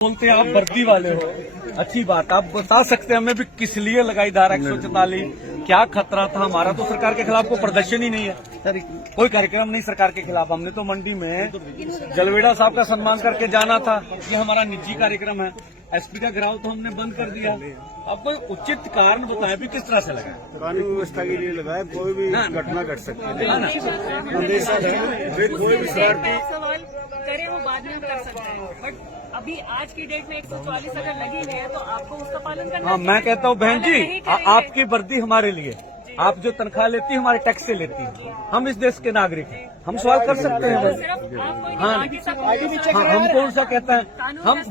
बोलते हैं आप वर्दी वाले हो, अच्छी बात। आप बता सकते हैं हमें भी किस लिए लगाई धारा 144? क्या खतरा था? हमारा तो सरकार के खिलाफ कोई प्रदर्शन ही नहीं है, कोई कार्यक्रम नहीं सरकार के खिलाफ। हमने तो मंडी में जलवेड़ा साहब का सम्मान करके जाना था, ये हमारा निजी कार्यक्रम है। एसपी का घेराव तो हमने बंद कर दिया। अब कोई उचित कारण बताए भी किस तरह से लगाए? कानून व्यवस्था के लिए लगाए, कोई भी घटना घट सकती है ना। कोई भी सवाल करें वो बाद में हम कर सकते हैं, बट अभी आज की डेट में 144 अगर लगी हुई है तो आपको उसका पालन करना। हाँ, मैं कहता हूँ बहन जी, आपकी वर्दी हमारे लिए, आप जो तनख्वाह लेती है हमारे टैक्स से लेती है, हम इस देश के नागरिक हैं, हम सवाल कर सकते हैं बस। हाँ, हम कौन सा कहता है, हम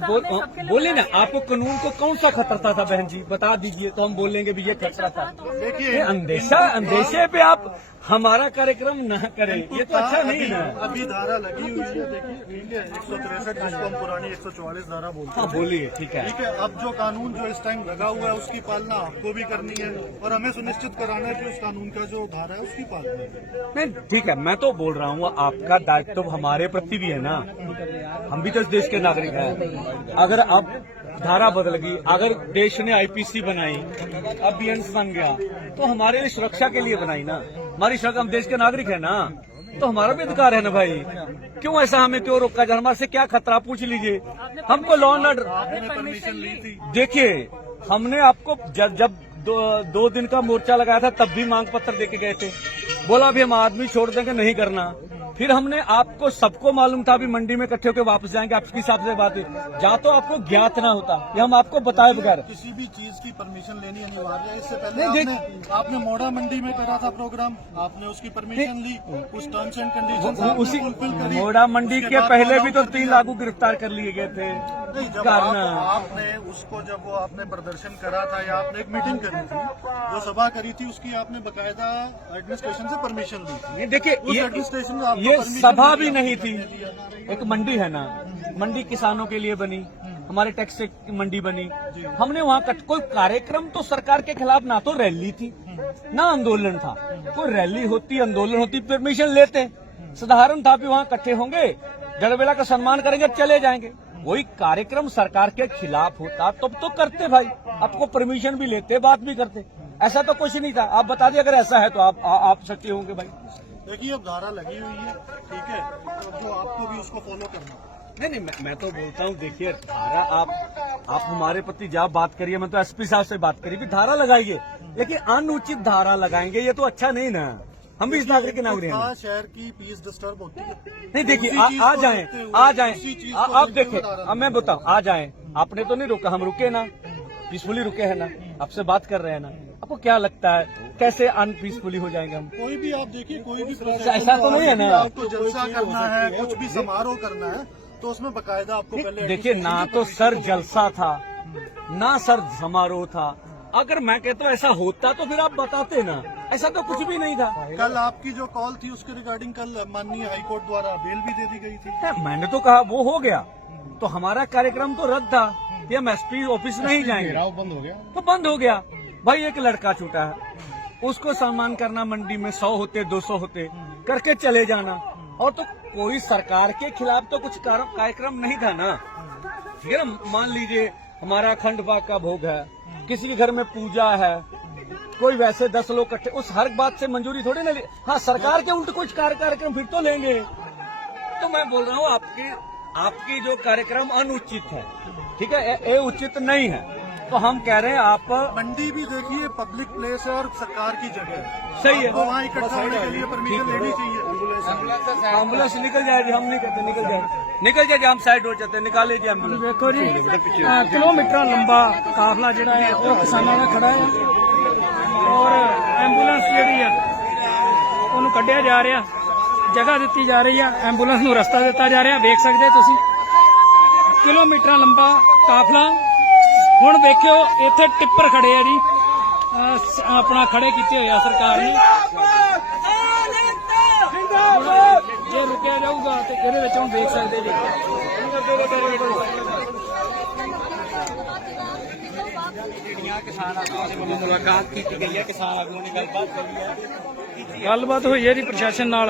बोले ना, आपको कानून को कौन सा खतरा था बहन जी, बता दीजिए तो हम बोलेंगे भी ये खतरा था। देखिए अंदेशे पे आप हमारा कार्यक्रम न करें, ये तो अच्छा नहीं है। अभी धारा लगी हुई है, देखिए 163 जिसको हम पुरानी 144 धारा बोलते हैं। हाँ बोलिए, ठीक है। अब जो कानून जो इस टाइम लगा हुआ है उसकी पालना आपको भी करनी है और हमें सुनिश्चित कराना है कि उस कानून का जो धारा है उसकी पालना है। नहीं ठीक है, मैं तो बोल रहा हूँ आपका दायित्व तो हमारे प्रति भी है ना, हम भी तो इस देश के नागरिक हैं। अगर अब धारा बदल गई, अगर देश ने आईपीसी बनाई, अब बीएनएस बन गया, तो हमारे लिए सुरक्षा के लिए बनाई ना, हमारी सुरक्षा, हम देश के नागरिक है ना, तो हमारा भी अधिकार है ना भाई। क्यों ऐसा हमें क्यों रोका जाए? हमारे से क्या खतरा पूछ लीजिए। हमको लॉ एंड ऑर्डर परमिशन ली थी। देखिए, हमने आपको जब दो दिन का मोर्चा लगाया था तब भी मांग पत्र देके गए थे, बोला भी हम आदमी छोड़ देंगे, नहीं करना। फिर हमने आपको, सबको मालूम था भी मंडी में इकट्ठे होकर वापस जाएंगे, आपके हिसाब से बात है, जा तो आपको ज्ञात ना होता, ये हम आपको बताए बगैर। किसी भी चीज की परमिशन लेनी अनिवार्य है। इससे पहले आपने मोड़ा मंडी में करा था प्रोग्राम, आपने उसकी परमिशन ली, उस टर्म्स एंड कंडीशन उसी मोड़ा मंडी के पहले भी तो 3 लागू गिरफ्तार कर लिए गए थे। आपने उसको, जब वो आपने प्रदर्शन करा था या आपने एक मीटिंग करी थी, जो सभा करी थी, उसकी आपने बकायदा एडमिनिस्ट्रेशन से परमिशन ली थी। देखिए, एडमिनिस्ट्रेशन ये सभा भी नहीं थी, एक मंडी है ना, मंडी किसानों के लिए बनी, हमारे टैक्स से मंडी बनी। हमने वहाँ कोई कार्यक्रम तो सरकार के खिलाफ ना तो रैली थी ना आंदोलन था। कोई रैली होती, आंदोलन होती, परमिशन लेते, साधारण था भी वहाँ इकट्ठे होंगे, जलवेला का सम्मान करेंगे, चले जाएंगे। वही कार्यक्रम सरकार के खिलाफ होता तब तो करते भाई, आपको परमिशन भी लेते, बात भी करते, ऐसा तो कुछ नहीं था। आप बता दिए अगर ऐसा है तो आप सच्चे होंगे भाई। देखिए, अब धारा लगी हुई है, ठीक है, तो आपको भी उसको फॉलो करना। नहीं, मैं तो बोलता हूँ, देखिए धारा आप हमारे प्रति जब बात करिए, मैं तो एसपी साहब से बात करी भी धारा लगाइए, लेकिन अनुचित धारा लगाएंगे ये तो अच्छा नहीं ना। हम भी इस नागरिक के नागरिक हैं। शहर की पीस डिस्टर्ब होती है। नहीं देखिए, आ जाएं, आप देखिए, अब मैं बताऊं, आ जाएं, आपने तो नहीं रोका, हम रुके ना, पीसफुली रुके हैं ना, आपसे बात कर रहे हैं ना। आपको क्या लगता है कैसे अनपीसफुली हो जाएंगे हम? कोई भी आप देखिए, कोई भी ऐसा तो नहीं है ना। आपको जलसा करना है, कुछ भी समारोह करना है, तो उसमें बकायदा आपको पहले देखिए, ना तो सर जलसा था, ना सर समारोह था। अगर मैं कहता हूँ ऐसा होता तो फिर आप बताते ना, ऐसा तो कुछ भी नहीं था। कल आपकी जो कॉल थी उसके रिगार्डिंग कल माननीय हाईकोर्ट द्वारा बेल भी दे दी गई थी। मैंने तो कहा वो हो गया, तो हमारा कार्यक्रम तो रद्द था कि हम एसपी ऑफिस नहीं जाएंगे, बंद हो गया, तो बंद हो गया भाई। एक लड़का छूटा है, उसको सम्मान करना, मंडी में 100 होते 200 होते करके चले जाना, और तो कोई सरकार के खिलाफ तो कुछ कार्यक्रम नहीं था ना। ठीक है ना, मान लीजिए हमारा अखंड पाक का भोग है, किसी के घर में पूजा है, कोई वैसे 10 लोग इकट्ठे, उस हर बात से मंजूरी थोड़ी ना ली। हाँ, सरकार के उल्टे कुछ कार्यक्रम फिर तो लेंगे। तो मैं बोल रहा हूँ आपकी जो कार्यक्रम अनुचित है, ठीक है, ये उचित नहीं है, तो हम कह रहे हैं आप मंडी भी देखिए पब्लिक प्लेस है और सरकार की जगह है, सही है, वहाँ इकट्ठा होने के लिए परमिशन लेनी चाहिए। एम्बुलेंस निकल जाएगी, हम नहीं कहते निकल जाए, हम साइड हो जाते, निकाले जी एम्बुलेंस। देखो जी, किलोमीटर लंबा काफला जिहड़ा है वो किसानों का खड़ा है और एंबूलेंस जिहड़ी है ਉਹਨੂੰ ਕੱਢਿਆ ਜਾ ਰਿਹਾ, जगह दी जा रही है, एंबूलेंस ਨੂੰ रस्ता दिता जा रहा। देख सकते तुसी किलोमीटर लंबा काफला। ਹੁਣ देखियो इत्थे टिप्पर खड़े है जी, अपना खड़े किए हुए आ सरकार ने। जे रुकिया जाऊगा तो ਇਹਦੇ ਵਿੱਚ ਹੁਣ देख सकते जी। मुलाकात की गई है, किसान आगुओं ने गलबात हुई है जी प्रशासन नाल,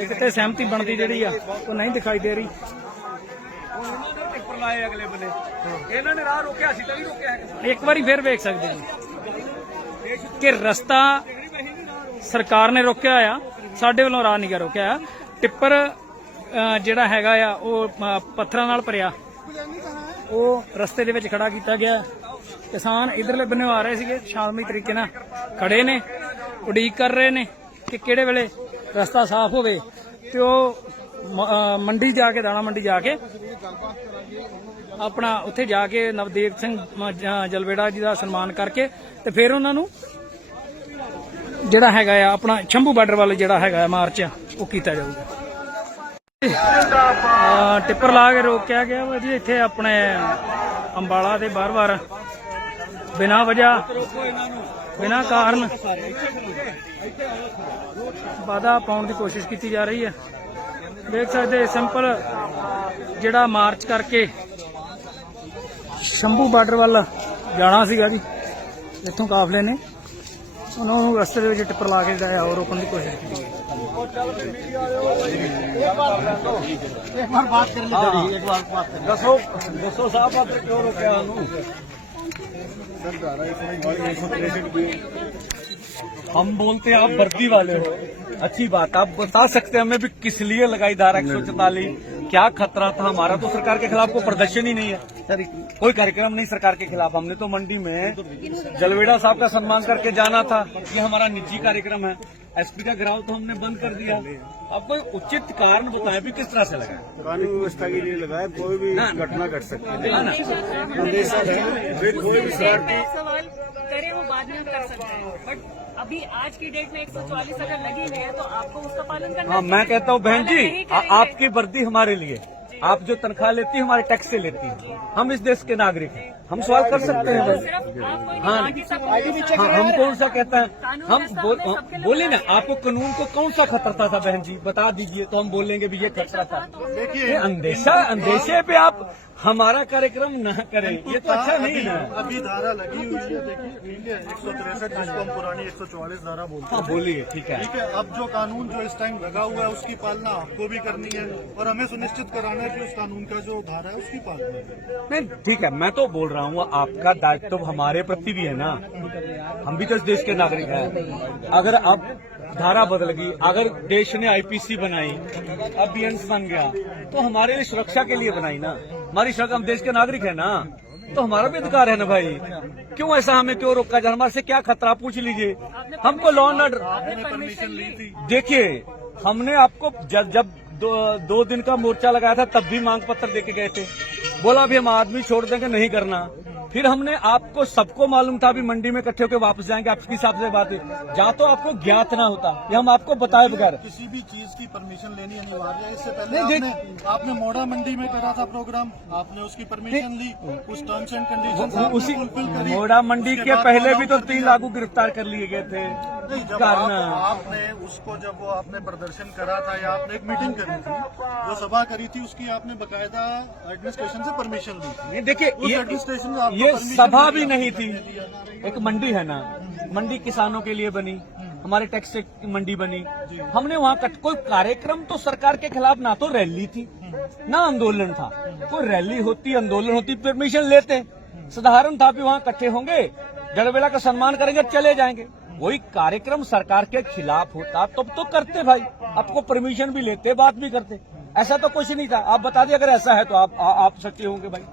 एक ते सहमति बनती जिहड़ी आ वो नहीं दिखाई दे रही। ਟਿੱਪਰ ਲਾਏ ਅਗਲੇ ਬਨੇ ਇਹਨਾਂ ਨੇ ਰਾਹ ਰੋਕਿਆ ਸੀ ਤਾਂ ਨਹੀਂ ਰੋਕਿਆ ਹੈ ਇੱਕ ਵਾਰੀ ਫਿਰ ਵੇਖ ਸਕਦੇ ਜੀ ਕਿ ਰਸਤਾ ਸਰਕਾਰ ਨੇ ਰੋਕਿਆ ਆ, ਸਾਡੇ ਵੱਲੋਂ ਰਾਹ ਨਹੀਂ ਗਾ ਰੋਕਿਆ ਆ। ਟਿੱਪਰ ਜਿਹੜਾ ਹੈਗਾ ਆ ਉਹ ਪੱਥਰਾਂ ਨਾਲ ਭਰਿਆ ਉਹ ਰਸਤੇ ਦੇ ਵਿੱਚ ਖੜਾ ਕੀਤਾ ਗਿਆ। ਕਿਸਾਨ ਇਧਰਲੇ ਬੰਨੇ ਆ ਰਹੇ ਸੀਗੇ, ਸ਼ਾਂਤਮਈ ਤਰੀਕੇ ਨਾਲ ਖੜੇ ਨੇ, ਉਡੀਕ ਕਰ ਰਹੇ ਨੇ ਕਿ ਕਿਹੜੇ ਵੇਲੇ ਰਸਤਾ ਸਾਫ਼ ਹੋਵੇ ਤੇ ਉਹ ਮੰਡੀ ਜਾ ਕੇ, ਦਾਣਾ ਮੰਡੀ ਜਾ ਕੇ ਆਪਣਾ ਉੱਥੇ ਜਾ ਕੇ ਨਵਦੇਵ ਸਿੰਘ ਜਲਵੇੜਾ ਜੀ ਦਾ ਸਨਮਾਨ ਕਰਕੇ ਤੇ ਫਿਰ ਉਹਨਾਂ ਨੂੰ ਜਿਹੜਾ ਹੈਗਾ ਆ ਆਪਣਾ ਸ਼ੰਭੂ ਬਾਰਡਰ ਵੱਲ ਜਿਹੜਾ ਹੈਗਾ ਮਾਰਚ ਉਹ ਕੀਤਾ ਜਾਊਗਾ। ਟਿੱਪਰ ਲਾ ਕੇ ਰੋਕਿਆ ਗਿਆ ਵਾ ਜੀ ਇੱਥੇ ਆਪਣੇ ਅੰਬਾਲਾ ਦੇ ਬਾਰ-ਬਾਰ ਬਿਨਾਂ ਵਜ੍ਹਾ ਬਿਨਾਂ ਕਾਰਨ ਬਾਧਾ ਪਾਉਣ ਦੀ ਕੋਸ਼ਿਸ਼ ਕੀਤੀ ਜਾ ਰਹੀ ਹੈ। ਦੇਖ ਸਕਦੇ ਸਿੰਪਲ ਜਿਹੜਾ ਮਾਰਚ ਕਰਕੇ ਸ਼ੰਭੂ ਬਾਰਡਰ ਵੱਲ ਜਾਣਾ ਸੀਗਾ ਜੀ, ਇੱਥੋਂ ਕਾਫਲੇ ਨੇ ਉਹਨਾਂ ਨੂੰ ਰਸਤੇ ਦੇ ਵਿੱਚ ਟਿੱਪਰ ਲਾ ਕੇ ਜਾਇਆ ਔਰ ਰੋਕਣ ਦੀ ਕੋਸ਼ਿਸ਼ ਕੀਤੀ ਗਈ। ਦੱਸੋ ਸਾਹਿਬ ਆਪ ਕਿਉਂ ਰੋਕਿਆ ਉਹਨੂੰ? हम बोलते हैं आप वर्दी वाले हो, अच्छी बात, आप बता सकते हैं हमें भी किस लिए लगाई धारा 144, क्या खतरा था हमारा? तो सरकार के खिलाफ कोई प्रदर्शन ही नहीं है सर, कोई कार्यक्रम नहीं सरकार के खिलाफ। हमने तो मंडी में जलवेड़ा साहब का सम्मान करके जाना था, ये हमारा निजी कार्यक्रम है। एसपी का घेराव तो हमने बंद कर दिया। अब कोई उचित कारण बताएं भी किस तरह से लगाए? कानून व्यवस्था के लिए लगाए, कोई भी घटना घट सकती है। अंदेशा है, कोई भी सवाल करें वो बाद में कर सकते हैं, बट अभी आज की डेट में 144 अगर लगी हुई है तो आपको उसका पालन करना हाँ, चाहिए। मैं कहता हूँ बहन जी करेंगे। आपकी वर्दी हमारे लिए, आप जो तनख्वाह लेती है हमारे टैक्स से लेती है, हम इस देश के नागरिक हैं, हम सवाल कर सकते हैं बस। सिर्फ आपको ही नहीं, हाँ, बाकी सबको हाँ, हम कौन सा कहता है, कानून हम व्यवस्था हमने सबके लिए बोले ना बनाया है। आपको कानून को कौन सा खतरा था बहन जी, बता दीजिए तो हम बोलेंगे भी ये खतरा था। देखिए ये अंदेशे पे आप हमारा कार्यक्रम न करें, ये तो अच्छा नहीं ना। अभी धारा लगी हुई है, देखिए 163 जिसको हम पुरानी 144 धारा बोलते हाँ हैं। बोलिए, ठीक है। ठीक है, अब जो कानून जो इस टाइम लगा हुआ है उसकी पालना आपको भी करनी है और हमें सुनिश्चित कराना है कि उस कानून का जो धारा है उसकी पालना है। नहीं ठीक है, मैं तो बोल रहा हूँ आपका दायित्व तो हमारे प्रति भी है ना, हम भी तो इस देश के नागरिक हैं। अगर अब धारा बदल गई, अगर देश ने आईपीसी बनाई, अब बीएनएस बन गया, तो हमारे लिए सुरक्षा के लिए बनाई ना, हमारी सुरक्षा, हम देश के नागरिक है ना, तो हमारा भी अधिकार है ना भाई। क्यों ऐसा हमें क्यों रोका जाए? हमारे से क्या खतरा पूछ लीजिए। हमको लॉ एंड ऑर्डर, आपने परमिशन ली थी? देखिए हमने आपको जब दो दिन का मोर्चा लगाया था तब भी मांग पत्र देके गए थे, बोला भी हम आदमी छोड़ देंगे, नहीं करना। फिर हमने आपको सबको मालूम था भी मंडी में इकट्ठे होकर वापस जाएंगे, आपके हिसाब से बात है, जा तो आपको ज्ञात ना होता, ये हम आपको बताए बगैर। किसी भी चीज की परमिशन लेनी अनिवार्य है। इससे पहले नहीं, आपने मोड़ा मंडी में करा था प्रोग्राम, आपने उसकी परमिशन ली, उस टर्म्स एंड कंडीशन उसी फुलफिल करी। मोड़ा मंडी उसके के बाद पहले follow भी तो कर 3 दिया। लागू गिरफ्तार कर लिए गए थे। नहीं, जब कारण आपने उसको जब वो आपने प्रदर्शन करा था या आपने एक मीटिंग करी थी, जो सभा करी थी, उसकी आपने बकायदा एडमिनिस्ट्रेशन से परमिशन ली थी। ये देखिए उस एडमिनिस्ट्रेशन ने आपको ये permission सभा नहीं भी दिया। नहीं थी, एक मंडी है ना, मंडी किसानों के लिए बनी, हमारे टैक्स से मंडी बनी, हमने वहाँ कोई कार्यक्रम तो सरकार के खिलाफ ना तो रैली थी ना आंदोलन था। कोई रैली होती, आंदोलन होती, परमिशन लेते, साधारण था भी वहाँ इकट्ठे होंगे, जलवेड़ा का सम्मान करेंगे, चले जाएंगे। वही कार्यक्रम सरकार के खिलाफ होता तब तो करते भाई, आपको परमिशन भी लेते, बात भी करते, ऐसा तो कुछ नहीं था। आप बता दिए अगर ऐसा है तो आप सच्चे होंगे भाई।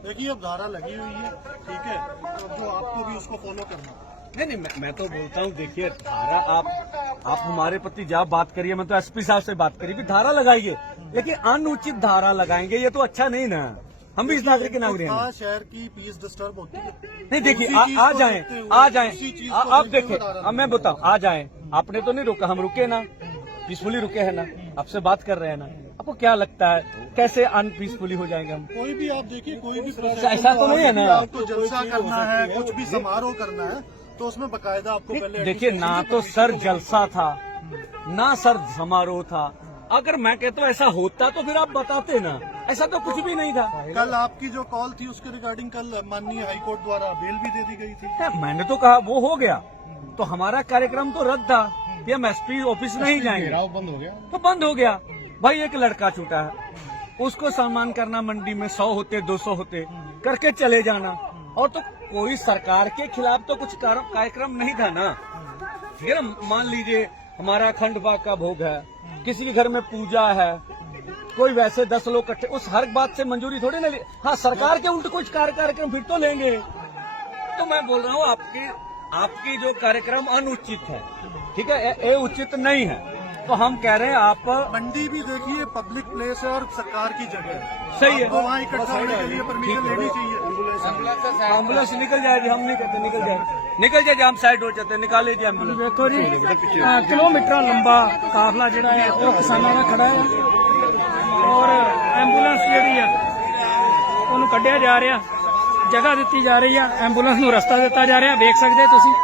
देखिए अब धारा लगी हुई है, ठीक है, तो जो आपको भी उसको फॉलो करना। नहीं, मैं तो बोलता हूँ, देखिए धारा आप हमारे प्रति जब बात करिए, मैं तो एसपी साहब से बात करी कि धारा लगाइए, लेकिन अनुचित धारा लगाएंगे ये तो अच्छा नहीं ना, हम भी इस नागरिक के नागरिक हैं। शहर की पीस डिस्टर्ब होती है। नहीं देखिए उसी चीज आ को जाएं, देखते हुए, आ जाएं, उसी चीज को आप देखते देखिए, हुए अब मैं बताऊं, आ जाएं, आपने तो नहीं रोका, हम रुके ना, पीसफुली रुके हैं ना, आपसे बात कर रहे हैं ना, आपको क्या लगता है कैसे अनपीसफुली हो जाएंगे हम? कोई भी आप देखिए, कोई भी प्रोसेस ऐसा तो नहीं है ना। आपको जलसा करना है, कुछ भी समारोह करना है, तो उसमें बकायदा आपको पहले देखिए ना तो सर जलसा था ना सर समारोह था, अगर मैं कहता हूँ ऐसा होता तो फिर आप बताते ना, ऐसा तो कुछ भी नहीं था। कल आपकी जो कॉल थी उसके रिगार्डिंग कल माननीय हाईकोर्ट द्वारा बेल भी दे दी गई थी। मैंने तो कहा वो हो गया, तो हमारा कार्यक्रम तो रद्द था कि हम एसपी ऑफिस नहीं जाएंगे, बंद हो गया। तो बंद हो गया भाई। एक लड़का छूटा है, उसको सम्मान करना, मंडी में 100 होते 200 होते करके चले जाना। और तो कोई सरकार के खिलाफ तो कुछ कार्यक्रम नहीं था ना। ठीक है ना, मान लीजिए हमारा अखंड पाक का भोग है, किसी के घर में पूजा है, कोई वैसे 10 लोग इकट्ठे, उस हर बात से मंजूरी थोड़ी ना हाँ, सरकार के उल्ट कुछ कार्यक्रम फिर तो लेंगे। तो मैं बोल रहा हूँ आपकी जो कार्यक्रम अनुचित है, ठीक है, ये उचित नहीं है। तो हम कह रहे हैं आप मंडी भी देखिए पब्लिक प्लेस है और सरकार की जगह है, सही है, आपको वहाँ इकट्ठा होने के लिए परमिशन लेनी चाहिए। एम्बुलेंस निकल जाएगी, हम नहीं कहते निकल जाए, हम साइड हो जाते, निकाल लीजिए एम्बुलेंस। ਵੇਖੋ ਜੀ ਕਿਲੋਮੀਟਰਾਂ ਲੰਬਾ ਕਾਫਲਾ ਜਿਹੜਾ ਹੈ ਉਹ ਕਿਸਾਨਾਂ ਦਾ ਖੜਾ ਹੈ ਔਰ ਐਂਬੂਲੈਂਸ ਜਿਹੜੀ ਆ ਉਹਨੂੰ ਕੱਢਿਆ ਜਾ ਰਿਹਾ, ਜਗ੍ਹਾ ਦਿੱਤੀ ਜਾ ਰਹੀ ਆ, ਐਂਬੂਲੈਂਸ ਨੂੰ ਰਸਤਾ ਦਿੱਤਾ ਜਾ ਰਿਹਾ। ਵੇਖ ਸਕਦੇ ਤੁਸੀਂ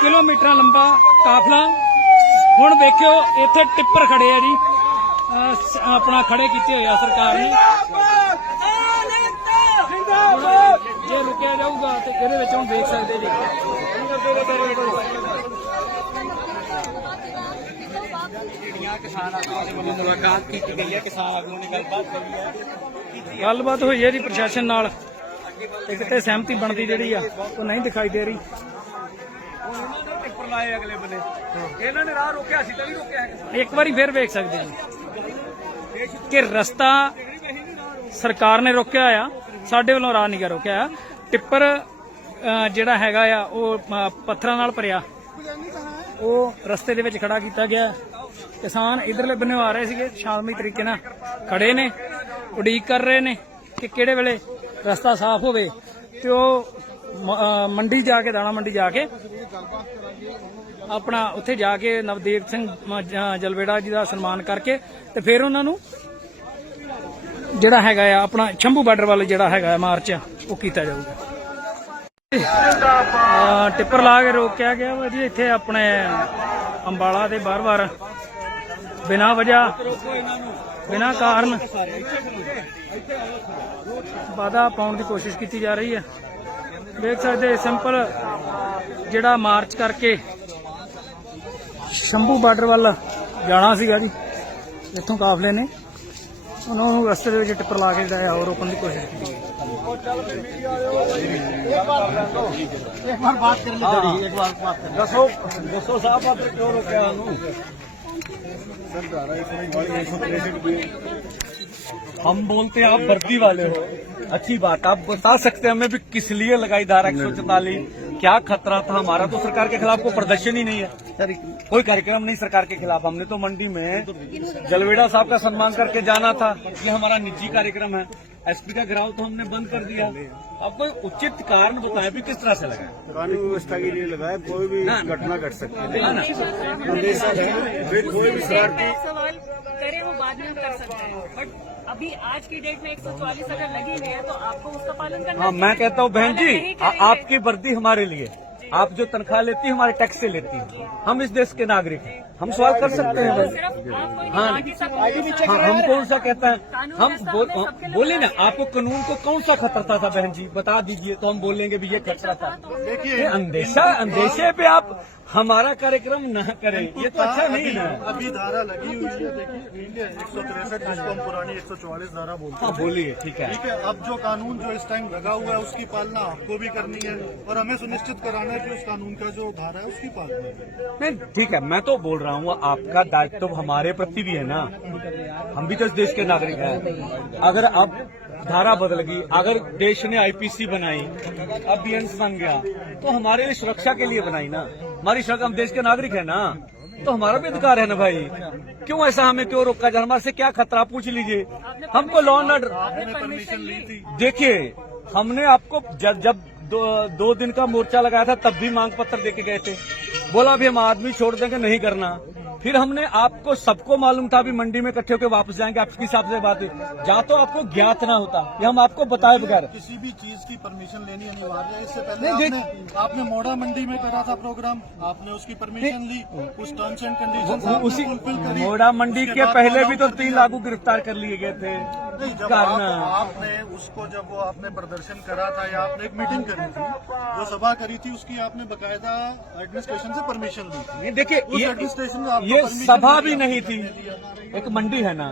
ਕਿਲੋਮੀਟਰਾਂ ਲੰਬਾ ਕਾਫਲਾ। ਹੁਣ ਵੇਖਿਓ ਇੱਥੇ ਟਿੱਪਰ ਖੜੇ ਆ ਜੀ, ਆਪਣਾ ਖੜੇ ਕੀਤੇ ਹੋਏ ਆ ਸਰਕਾਰ ਨੇ। ਜੇ ਰੁਕਿਆ ਜਾਊਗਾ ਤੇ ਇਹਦੇ ਵਿੱਚ ਹੁਣ ਦੇਖ ਸਕਦੇ ਜੀ मुलाकात की गई है, किसान आगुओं ने ਗੱਲਬਾਤ ਹੋਈ ਹੈ ਜੀ ਪ੍ਰਸ਼ਾਸਨ ਨਾਲ ਤੇ ਕਿਤੇ ਸਹਿਮਤੀ ਬਣਦੀ ਜਿਹੜੀ ਆ ਉਹ ਨਹੀਂ ਦਿਖਾਈ ਦੇ ਰਹੀ। ਟਿੱਪਰ ਲਾਏ ਅਗਲੇ ਬੰਨੇ, ਇਹਨਾਂ ਨੇ ਰਾਹ ਰੋਕਿਆ ਸੀ ਤਾਂ ਨਹੀਂ ਰੋਕਿਆ ਹੈ। ਇੱਕ ਵਾਰੀ ਫਿਰ ਵੇਖ ਸਕਦੇ ਜੀ ਕਿ ਰਸਤਾ ਸਰਕਾਰ ਨੇ ਰੋਕਿਆ ਆ, ਸਾਡੇ ਵੱਲੋਂ ਰਾਹ ਨਹੀਂ ਗਾ ਰੋਕਿਆ ਆ। ਟਿੱਪਰ ਜਿਹੜਾ ਹੈਗਾ ਆ ਉਹ ਪੱਥਰਾਂ ਨਾਲ ਭਰਿਆ, ਉਹ ਰਸਤੇ ਦੇ ਵਿੱਚ ਖੜਾ ਕੀਤਾ ਗਿਆ। ਕਿਸਾਨ ਇਧਰਲੇ ਬੰਨੇ ਆ ਰਹੇ ਸੀਗੇ, ਸ਼ਾਂਤਮਈ ਤਰੀਕੇ ਨਾਲ ਖੜੇ ਨੇ, ਉਡੀਕ ਕਰ ਰਹੇ ਨੇ ਕਿ ਕਿਹੜੇ ਵੇਲੇ ਰਸਤਾ ਸਾਫ਼ ਹੋਵੇ ਤੇ ਉਹ ਮੰਡੀ ਜਾ ਕੇ, ਦਾਣਾ ਮੰਡੀ ਜਾ ਕੇ ਆਪਣਾ ਉੱਥੇ ਜਾ ਕੇ ਨਵਦੀਪ ਸਿੰਘ ਜਲਵੇੜਾ ਜੀ ਦਾ ਸਨਮਾਨ ਕਰਕੇ ਤੇ ਫਿਰ ਉਹਨਾਂ ਨੂੰ ਜਿਹੜਾ ਹੈਗਾ ਆ ਆਪਣਾ ਸ਼ੰਭੂ ਬਾਰਡਰ ਵੱਲ ਜਿਹੜਾ ਹੈਗਾ ਮਾਰਚ ਉਹ ਕੀਤਾ ਜਾਊਗਾ। ਟਿੱਪਰ ਲਾ ਕੇ ਰੋਕਿਆ ਗਿਆ ਵਾ ਜੀ ਇੱਥੇ ਆਪਣੇ ਅੰਬਾਲਾ ਦੇ ਬਾਰ-ਬਾਰ ਬਿਨਾਂ ਵਜ੍ਹਾ, ਬਿਨਾਂ ਕਾਰਨ ਬਾਧਾ ਪਾਉਣ ਦੀ ਕੋਸ਼ਿਸ਼ ਕੀਤੀ ਜਾ ਰਹੀ ਹੈ। ਦੇਖ ਸਕਦੇ ਸਿੰਪਲ ਜਿਹੜਾ ਮਾਰਚ ਕਰਕੇ ਸ਼ੰਭੂ ਬਾਰਡਰ ਵੱਲ ਜਾਣਾ ਸੀਗਾ ਜੀ, ਇੱਥੋਂ ਕਾਫਲੇ ਨੇ ਉਹਨਾਂ ਨੂੰ ਰਸਤੇ ਦੇ ਵਿੱਚ ਟਿੱਪਰ ਲਾ ਕੇ ਜਿਹੜਾ ਹੋਰ ਰੋਕਣ ਦੀ ਕੋਸ਼ਿਸ਼ ਕੀਤੀ। एक बार बात कर ली, एक बार बात कर दसो साहब आपने क्यों रोका हम बोलते हैं आप वर्दी वाले हो, अच्छी बात, आप बता सकते हैं हमें भी किस लिए लगाई धारा 144, क्या खतरा था हमारा? तो सरकार के खिलाफ कोई प्रदर्शन ही नहीं है, कोई कार्यक्रम नहीं सरकार के खिलाफ। हमने तो मंडी में जलवेड़ा साहब का सम्मान करके जाना था, ये हमारा निजी कार्यक्रम है। एसपी का घेराव तो हमने बंद कर दिया। अब कोई उचित कारण बताएं भी किस तरह से लगाए? कानून व्यवस्था के लिए लगाए, कोई भी घटना घट सकती है। कोई भी सवाल करें वो बाद में कर सकते हैं, बट अभी आज की डेट में 144 अगर लगी हुई है तो आपको उसका पालन करना हाँ, मैं कहता हूँ बहन अगर जी, नहीं करेंगे- आपकी वर्दी हमारे लिए, आप जो तनख्वाह लेती है हमारे टैक्स से लेती है, हम इस देश के नागरिक हैं, हम सवाल कर सकते हैं भाई। सिर्फ आपको ही हाँ, बाकी सब हाँ, हम कौन सा कहता है, कानून हम व्यवस्था में सबके लिए बोले ना, आपको कानून को कौन सा खतरा था बहन जी, बता दीजिए तो हम बोलेंगे भी ये खतरा था। देखिए ये अंदेशे पे आप हमारा कार्यक्रम न करें, ये तो अच्छा नहीं है। अभी धारा लगी हुई है, देखिए इंडियन 163 जिसको हम पुरानी 144 धारा बोलते हाँ हैं। बोलिए, ठीक है। ठीक है, अब जो कानून जो इस टाइम लगा हुआ है उसकी पालना आपको भी करनी है और हमें सुनिश्चित कराना है कि उस कानून का जो धारा है उसकी पालना है। नहीं ठीक है, मैं तो बोल रहा हूँ आपका दायित्व तो हमारे प्रति भी है ना, हम भी तो इस देश के नागरिक हैं। अगर अब धारा बदल गई, अगर देश ने आईपीसी बनाई, अब बीएनएस बन गया, तो हमारे लिए सुरक्षा के लिए बनाई ना, हमारी सुरक्षा, हम देश के नागरिक है ना, तो हमारा भी अधिकार है ना भाई। क्यों ऐसा हमें क्यों रोका जाए? हमारे से क्या खतरा पूछ लीजिए, हमको लॉ एंड ऑर्डर। आपने परमिशन ली थी, देखिए हमने आपको जब 2 दिन का मोर्चा लगाया था तब भी मांग पत्र देके गए थे, बोला भी हम आदमी छोड़ देंगे, नहीं करना। फिर हमने आपको सबको मालूम था भी मंडी में इकट्ठे होकर वापस जाएंगे, आपके हिसाब से बात है, जा तो आपको ज्ञात ना होता, ये हम आपको बताए बगैर। किसी भी चीज की परमिशन लेनी अनिवार्य है। इससे पहले नहीं, आपने मोड़ा मंडी में करा था प्रोग्राम, आपने उसकी परमिशन ली, उस टर्म्स एंड कंडीशंस उसी फुलफिल करी। मोड़ा मंडी उसके के बाद पहले allow भी तो कर 3 दिया। लागू गिरफ्तार कर लिए गए थे। नहीं, जब करना। आपने उसको जब वो आपने प्रदर्शन करा था या आपने एक मीटिंग करी थी, जो सभा करी थी, उसकी आपने बकायदा एडमिनिस्ट्रेशन से परमिशन ली थी। ये देखिए उस एडमिनिस्ट्रेशन ने आपको ये permission सभा नहीं भी दिया। नहीं थी। एक मंडी है ना,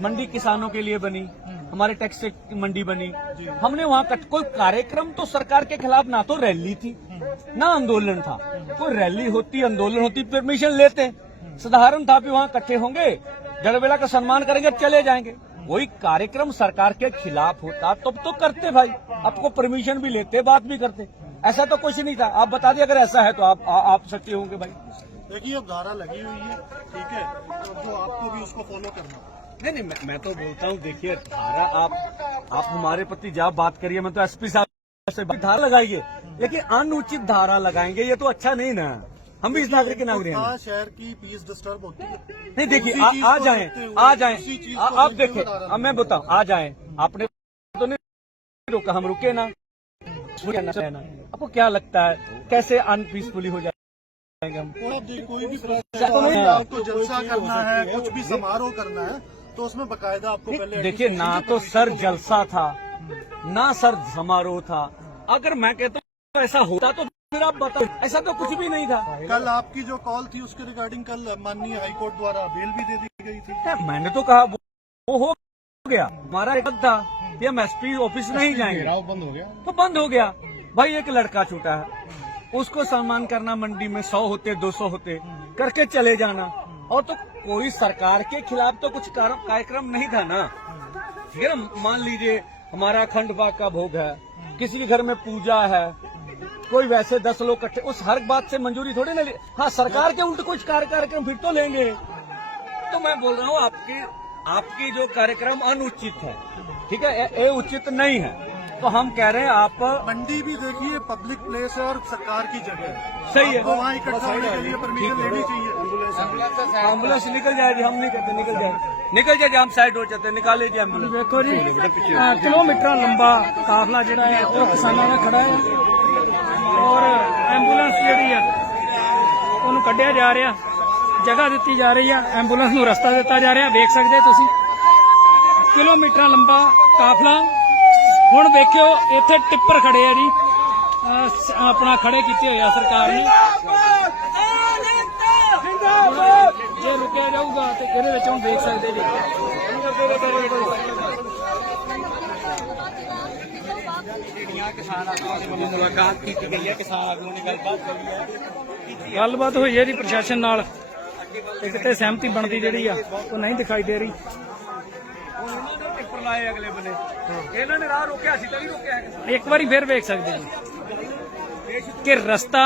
मंडी किसानों के लिए बनी, हमारे टैक्स से मंडी बनी। हमने वहाँ कोई कार्यक्रम तो सरकार के खिलाफ ना तो रैली थी ना आंदोलन था। कोई रैली होती आंदोलन होती परमिशन लेते, साधारण था कि वहाँ इकट्ठे होंगे, जड़बेला का सम्मान करेंगे, चले जाएंगे। वही कार्यक्रम सरकार के खिलाफ होता तब तो करते भाई, आपको परमिशन भी लेते, बात भी करते। ऐसा तो कुछ नहीं था। आप बता दिए अगर ऐसा है तो आप सच्चे होंगे भाई। देखिए, अब धारा लगी हुई है, ठीक है, तो जो आपको भी उसको फॉलो करना। नहीं, मैं तो बोलता हूँ, देखिए धारा आप हमारे प्रति जब बात करिए, मैं तो एसपी साहब से धारा लगाइए, लेकिन अनुचित धारा लगाएंगे ये तो अच्छा नहीं ना। हम भी इस नागरिक के नागरिक हैं। शहर की पीस डिस्टर्ब होती है। नहीं देखिए, उसी चीज आ को जाएं, देखते हुए, आ जाएं, उसी चीज को आप देखते देखिए, हुए अब मैं बताऊं, आ जाएं, आपने तो नहीं रोका, हम रुके ना। आपको क्या लगता है कैसे अनपीसफुली हो जाएंगे हम? कोई भी प्रदर्शन, आपको जलसा करना है, कुछ भी समारोह करना है, तो उसमें बकायदा आपको पहले देखिए, ना तो सर जलसा था ना सर समारोह था। अगर मैं कहता हूँ ऐसा होता तो फिर आप बताओ, ऐसा तो कुछ भी नहीं था। कल आपकी जो कॉल थी उसके रिगार्डिंग कल माननीय हाईकोर्ट द्वारा बेल भी दे दी गई थी। मैंने तो कहा वो हो गया, हमारा एक था कि हम एसपी ऑफिस नहीं जाएंगे, बंद हो गया। तो बंद हो गया। भाई एक लड़का छूटा है, उसको सम्मान करना, मंडी में 100 होते 200 होते करके चले जाना, और तो कोई सरकार के खिलाफ तो कुछ कार्यक्रम नहीं था ना। ठीक है ना, मान लीजिए हमारा अखंड बाग का भोग है, किसी के घर में पूजा है, कोई वैसे 10 लोग इकट्ठे, उस हर बात से मंजूरी थोड़ी ना ले। हाँ, सरकार के उल्टे कुछ कार्यक्रम फिर तो लेंगे। तो मैं बोल रहा हूँ आपकी जो कार्यक्रम अनुचित है, ठीक है, ये उचित नहीं है। तो हम कह रहे हैं आप मंडी भी देखिए पब्लिक प्लेस है और सरकार की जगह है, सही है, आपको वहाँ इकट्ठा होने के लिए परमिशन लेनी चाहिए। एम्बुलेंस निकल जाएगी, हम नहीं कहते निकल जाए, हम साइड हो जाते, निकाल लीजिए एम्बुलेंस। ਵੇਖੋ ਜੀ ਕਿਲੋਮੀਟਰਾਂ ਲੰਬਾ ਕਾਫਲਾ ਜਿਹੜਾ ਹੈ ਉਹ ਕਿਸਾਨਾਂ ਦਾ ਖੜਾ ਹੈ ਔਰ ਐਂਬੂਲੈਂਸ ਜਿਹੜੀ ਆ ਉਹਨੂੰ ਕੱਢਿਆ ਜਾ ਰਿਹਾ, ਜਗ੍ਹਾ ਦਿੱਤੀ ਜਾ ਰਹੀ ਆ, ਐਂਬੂਲੈਂਸ ਨੂੰ ਰਸਤਾ ਦਿੱਤਾ ਜਾ ਰਿਹਾ। ਵੇਖ ਸਕਦੇ ਤੁਸੀਂ ਕਿਲੋਮੀਟਰਾਂ ਲੰਬਾ ਕਾਫਲਾ। ਹੁਣ ਵੇਖਿਓ ਇੱਥੇ ਟਿੱਪਰ ਖੜੇ ਆ ਜੀ, ਆਪਣਾ ਖੜੇ ਕੀਤੇ ਹੋਏ ਆ ਸਰਕਾਰ ਨੇ। ਜੇ ਰੁਕਿਆ ਜਾਊਗਾ ਤੇ ਇਹਦੇ ਵਿੱਚ ਹੁਣ ਦੇਖ ਸਕਦੇ ਜੀ। मुलाकात की गई है, किसान आगुओं ने गलबात करी है। ਗੱਲਬਾਤ ਹੋਈ ਹੈ ਜੀ ਪ੍ਰਸ਼ਾਸਨ ਨਾਲ, ਇੱਕ ਤੇ ਸਹਿਮਤੀ ਬਣਦੀ ਜਿਹੜੀ ਆ ਉਹ ਨਹੀਂ ਦਿਖਾਈ ਦੇ ਰਹੀ। उन्होंने टिप्पर लाए अगले बने, इन्होंने राह रोकया, असी तो नहीं रोकया है। ਇੱਕ ਵਾਰੀ ਫਿਰ ਵੇਖ ਸਕਦੇ ਜੀ ਕਿ ਰਸਤਾ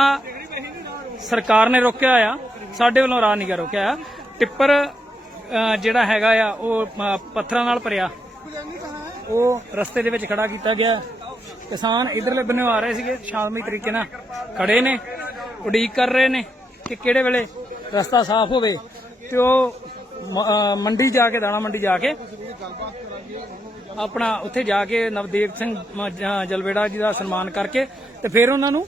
ਸਰਕਾਰ ਨੇ ਰੋਕਿਆ ਆ, ਸਾਡੇ ਵੱਲੋਂ ਰਾਹ ਨਹੀਂ ਗਾ ਰੋਕਿਆ। ਟਿੱਪਰ ਜਿਹੜਾ ਹੈਗਾ ਆ ਉਹ ਪੱਥਰਾਂ ਨਾਲ ਭਰਿਆ, ਉਹ ਰਸਤੇ ਦੇ ਵਿੱਚ ਖੜਾ ਕੀਤਾ ਗਿਆ। ਕਿਸਾਨ ਇਧਰਲੇ ਬੰਨੇ ਆ ਰਹੇ ਸੀਗੇ, ਸ਼ਾਂਤਮਈ ਤਰੀਕੇ ਨਾਲ ਖੜੇ ਨੇ, ਉਡੀਕ ਕਰ ਰਹੇ ਨੇ ਕਿ ਕਿਹੜੇ ਵੇਲੇ ਰਸਤਾ ਸਾਫ਼ ਹੋਵੇ ਤੇ ਉਹ ਮੰਡੀ ਜਾ ਕੇ, ਦਾਣਾ ਮੰਡੀ ਜਾ ਕੇ ਆਪਣਾ ਉੱਥੇ ਜਾ ਕੇ ਨਵਦੀਪ ਸਿੰਘ ਜਲਵੇੜਾ ਜੀ ਦਾ ਸਨਮਾਨ ਕਰਕੇ ਤੇ ਫਿਰ ਉਹਨਾਂ ਨੂੰ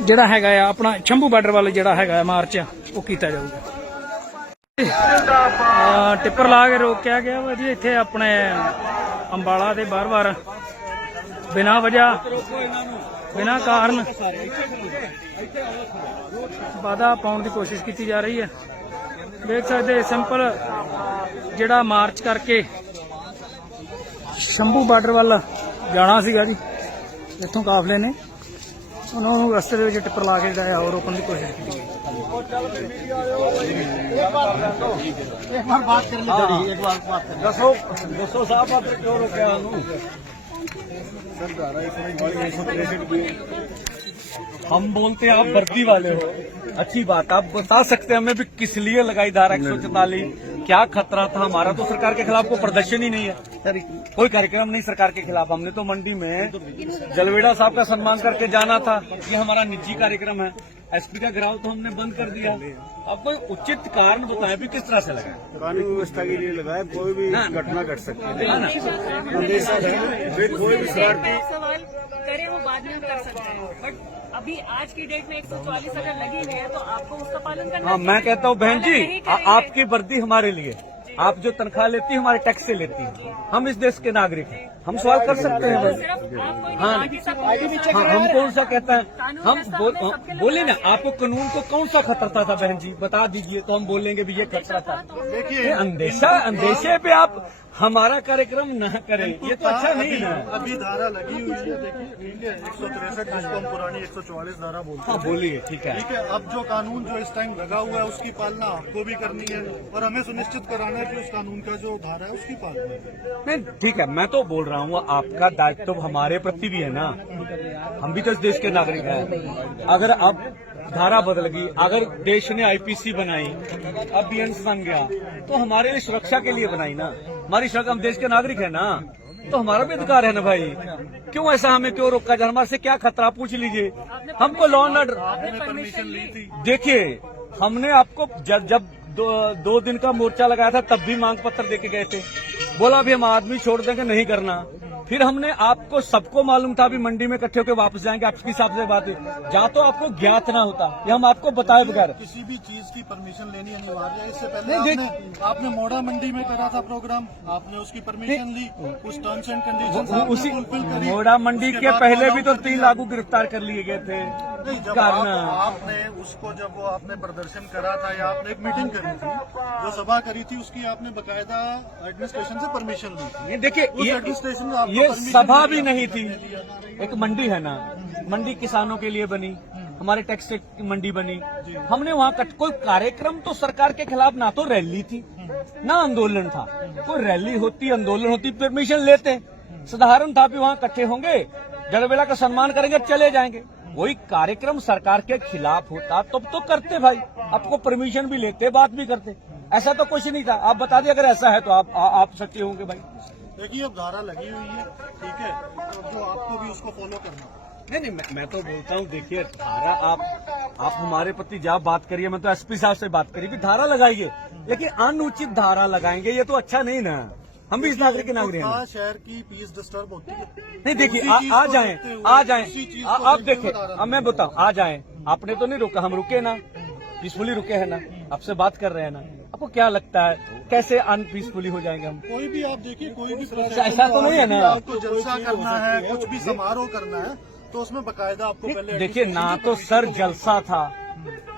ਜਿਹੜਾ ਹੈਗਾ ਆ ਆਪਣਾ ਸ਼ੰਭੂ ਬਾਰਡਰ ਵੱਲ ਜਿਹੜਾ ਹੈਗਾ ਮਾਰਚ ਉਹ ਕੀਤਾ ਜਾਊਗਾ। ਟਿੱਪਰ ਲਾ ਕੇ ਰੋਕਿਆ ਗਿਆ ਵਾ ਜੀ ਇੱਥੇ ਆਪਣੇ ਅੰਬਾਲਾ ਦੇ ਬਾਰ-ਬਾਰ ਬਿਨਾਂ ਵਜ੍ਹਾ, ਬਿਨਾਂ ਕਾਰਨ ਬਾਧਾ ਪਾਉਣ ਦੀ ਕੋਸ਼ਿਸ਼ ਕੀਤੀ ਜਾ ਰਹੀ ਹੈ। ਦੇਖ ਸਕਦੇ ਸਿੰਪਲ ਜਿਹੜਾ ਮਾਰਚ ਕਰਕੇ ਸ਼ੰਭੂ ਬਾਰਡਰ ਵੱਲ ਜਾਣਾ ਸੀਗਾ ਜੀ, ਇੱਥੋਂ ਕਾਫਲੇ ਨੇ ਉਹਨਾਂ ਨੂੰ ਰਸਤੇ ਦੇ ਵਿੱਚ ਟਿੱਪਰ ਲਾ ਕੇ ਜਿਹੜਾ ਉਹ ਰੋਕਣ ਦੀ ਕੋਸ਼ਿਸ਼ ਕੀਤੀ। एक बार बात कर ली, एक बार बात कर। दसो साहब आप क्यों रोकया हमें? हम बोलते हैं आप वर्दी वाले हो, अच्छी बात, आप बता सकते हैं हमें भी किस लिए लगाई धारा 144, क्या खतरा था? हमारा तो सरकार के खिलाफ कोई प्रदर्शन ही नहीं है, कोई कार्यक्रम नहीं सरकार के खिलाफ। हमने तो मंडी में जलवेड़ा साहब का सम्मान करके जाना था, ये हमारा निजी कार्यक्रम है। एसपी का घेराव तो हमने बंद कर दिया। अब कोई उचित कारण बताएं भी किस तरह से लगाए? कानून व्यवस्था के लिए लगाए, कोई भी घटना घट सकती है ना। कोई भी सवाल करे वो बाद में कर सकते हैं, बट अभी आज की डेट में 144 अगर लगी हुई है तो आपको उसका पालन करना हाँ, मैं कहता हूँ बहन जी, आपकी वर्दी हमारे लिए, आप जो तनख्वाह लेती है हमारे टैक्स से लेती है, हम इस देश के नागरिक हैं, हम सवाल कर सकते हैं बस। सिर्फ आपको ही नहीं, हाँ बाकी सब हाँ, हम कौन सा कहता है, हम बोले ना, आपको कानून को कौन सा खतरा था बहन जी, बता दीजिए तो हम बोलेंगे भी ये खतरा था। देखिए अंदेशे पे आप हमारा कार्यक्रम न करें, ये तो अच्छा नहीं है। अभी धारा लगी हुई है, देखिए ठीक है, 163 जिसको हम पुरानी 144 धारा बोलते हैं। हाँ बोलिए, ठीक है। ठीक है, अब जो कानून जो इस टाइम लगा हुआ है उसकी पालना आपको भी करनी है और हमें सुनिश्चित कराना है कि उस कानून का जो धारा है उसकी पालना है। नहीं ठीक है, मैं तो बोल रहा हूँ आपका दायित्व तो हमारे प्रति भी है ना, हम भी तो इस देश के नागरिक हैं। अगर अब धारा बदल गई, अगर देश ने आईपीसी बनाई, अब बीएनएस बन गया, तो हमारे लिए सुरक्षा के लिए बनाई ना, हमारी सुरक्षा, हम देश के नागरिक है ना, तो हमारा भी अधिकार है ना भाई। क्यों ऐसा हमें क्यों रोका जाए, हमारे से क्या खतरा पूछ लीजिए। हमको लॉ एंड ऑर्डर, आपने परमिशन ली थी? देखिए हमने आपको जब दो दिन का मोर्चा लगाया था तब भी मांग पत्र देके गए थे, बोला भी हम आदमी छोड़ देंगे, नहीं करना। फिर हमने आपको सबको मालूम था भी मंडी में इकट्ठे होकर वापस जाएंगे, आपके हिसाब से बात है, जहाँ तो आपको ज्ञात ना होता, ये हम आपको बताए बगैर। किसी भी चीज की परमिशन लेनी अनिवार्य है। इससे पहले आपने मोड़ा मंडी में करा था प्रोग्राम, आपने उसकी परमिशन ली, उस टर्म्स एंड कंडीशन उसी मोड़ा मंडी के पहले भी तो 3 लागू गिरफ्तार कर लिए गए थे। जब आपने उसको, जब वो आपने प्रदर्शन करा था या आपने एक मीटिंग करी थी, जो सभा करी थी, उसकी आपने बकायदा एडमिनिस्ट्रेशन से परमिशन ली थी। देखिए एडमिनिस्ट्रेशन ये सभा भी नहीं थी, एक मंडी है ना, मंडी किसानों के लिए बनी, हमारे टैक्स की मंडी बनी, हमने वहाँ कोई कार्यक्रम तो सरकार के खिलाफ ना तो रैली थी ना आंदोलन था। कोई रैली होती, आंदोलन होती, परमिशन लेते, साधारण था भी वहाँ इकट्ठे होंगे, जड़बेला का सम्मान करेंगे, चले जाएंगे। वही कार्यक्रम सरकार के खिलाफ होता तब तो करते भाई, आपको परमिशन भी लेते, बात भी करते, ऐसा तो कुछ नहीं था। आप बता दिए अगर ऐसा है तो आप सच्चे होंगे भाई। देखिए अब धारा लगी हुई है, ठीक है, तो आपको भी उसको फॉलो करना। नहीं मैं तो बोलता हूँ, देखिए धारा आप हमारे प्रति जब बात करिए, मैं तो एसपी साहब से बात करिए कि धारा लगाइए, लेकिन अनुचित धारा लगाएंगे ये तो अच्छा नहीं ना, हम भी इस नागरिक के नागरिक हैं। शहर की पीस डिस्टर्ब होती है। नहीं देखिए आ जाए आप देखिए, अब मैं बताऊँ, आ जाए, आपने तो नहीं रोका, हम रुके ना, पीसफुली रुके हैं ना, आपसे बात कर रहे हैं ना, आपको क्या लगता है कैसे अनपीसफुली हो जाएंगे हम? कोई भी आप देखिए, कोई भी ऐसा तो नहीं है ना, आपको जलसा करना है, कुछ भी समारोह करना है तो उसमें बकायदा आपको पहले देखिए ना तो सर जलसा था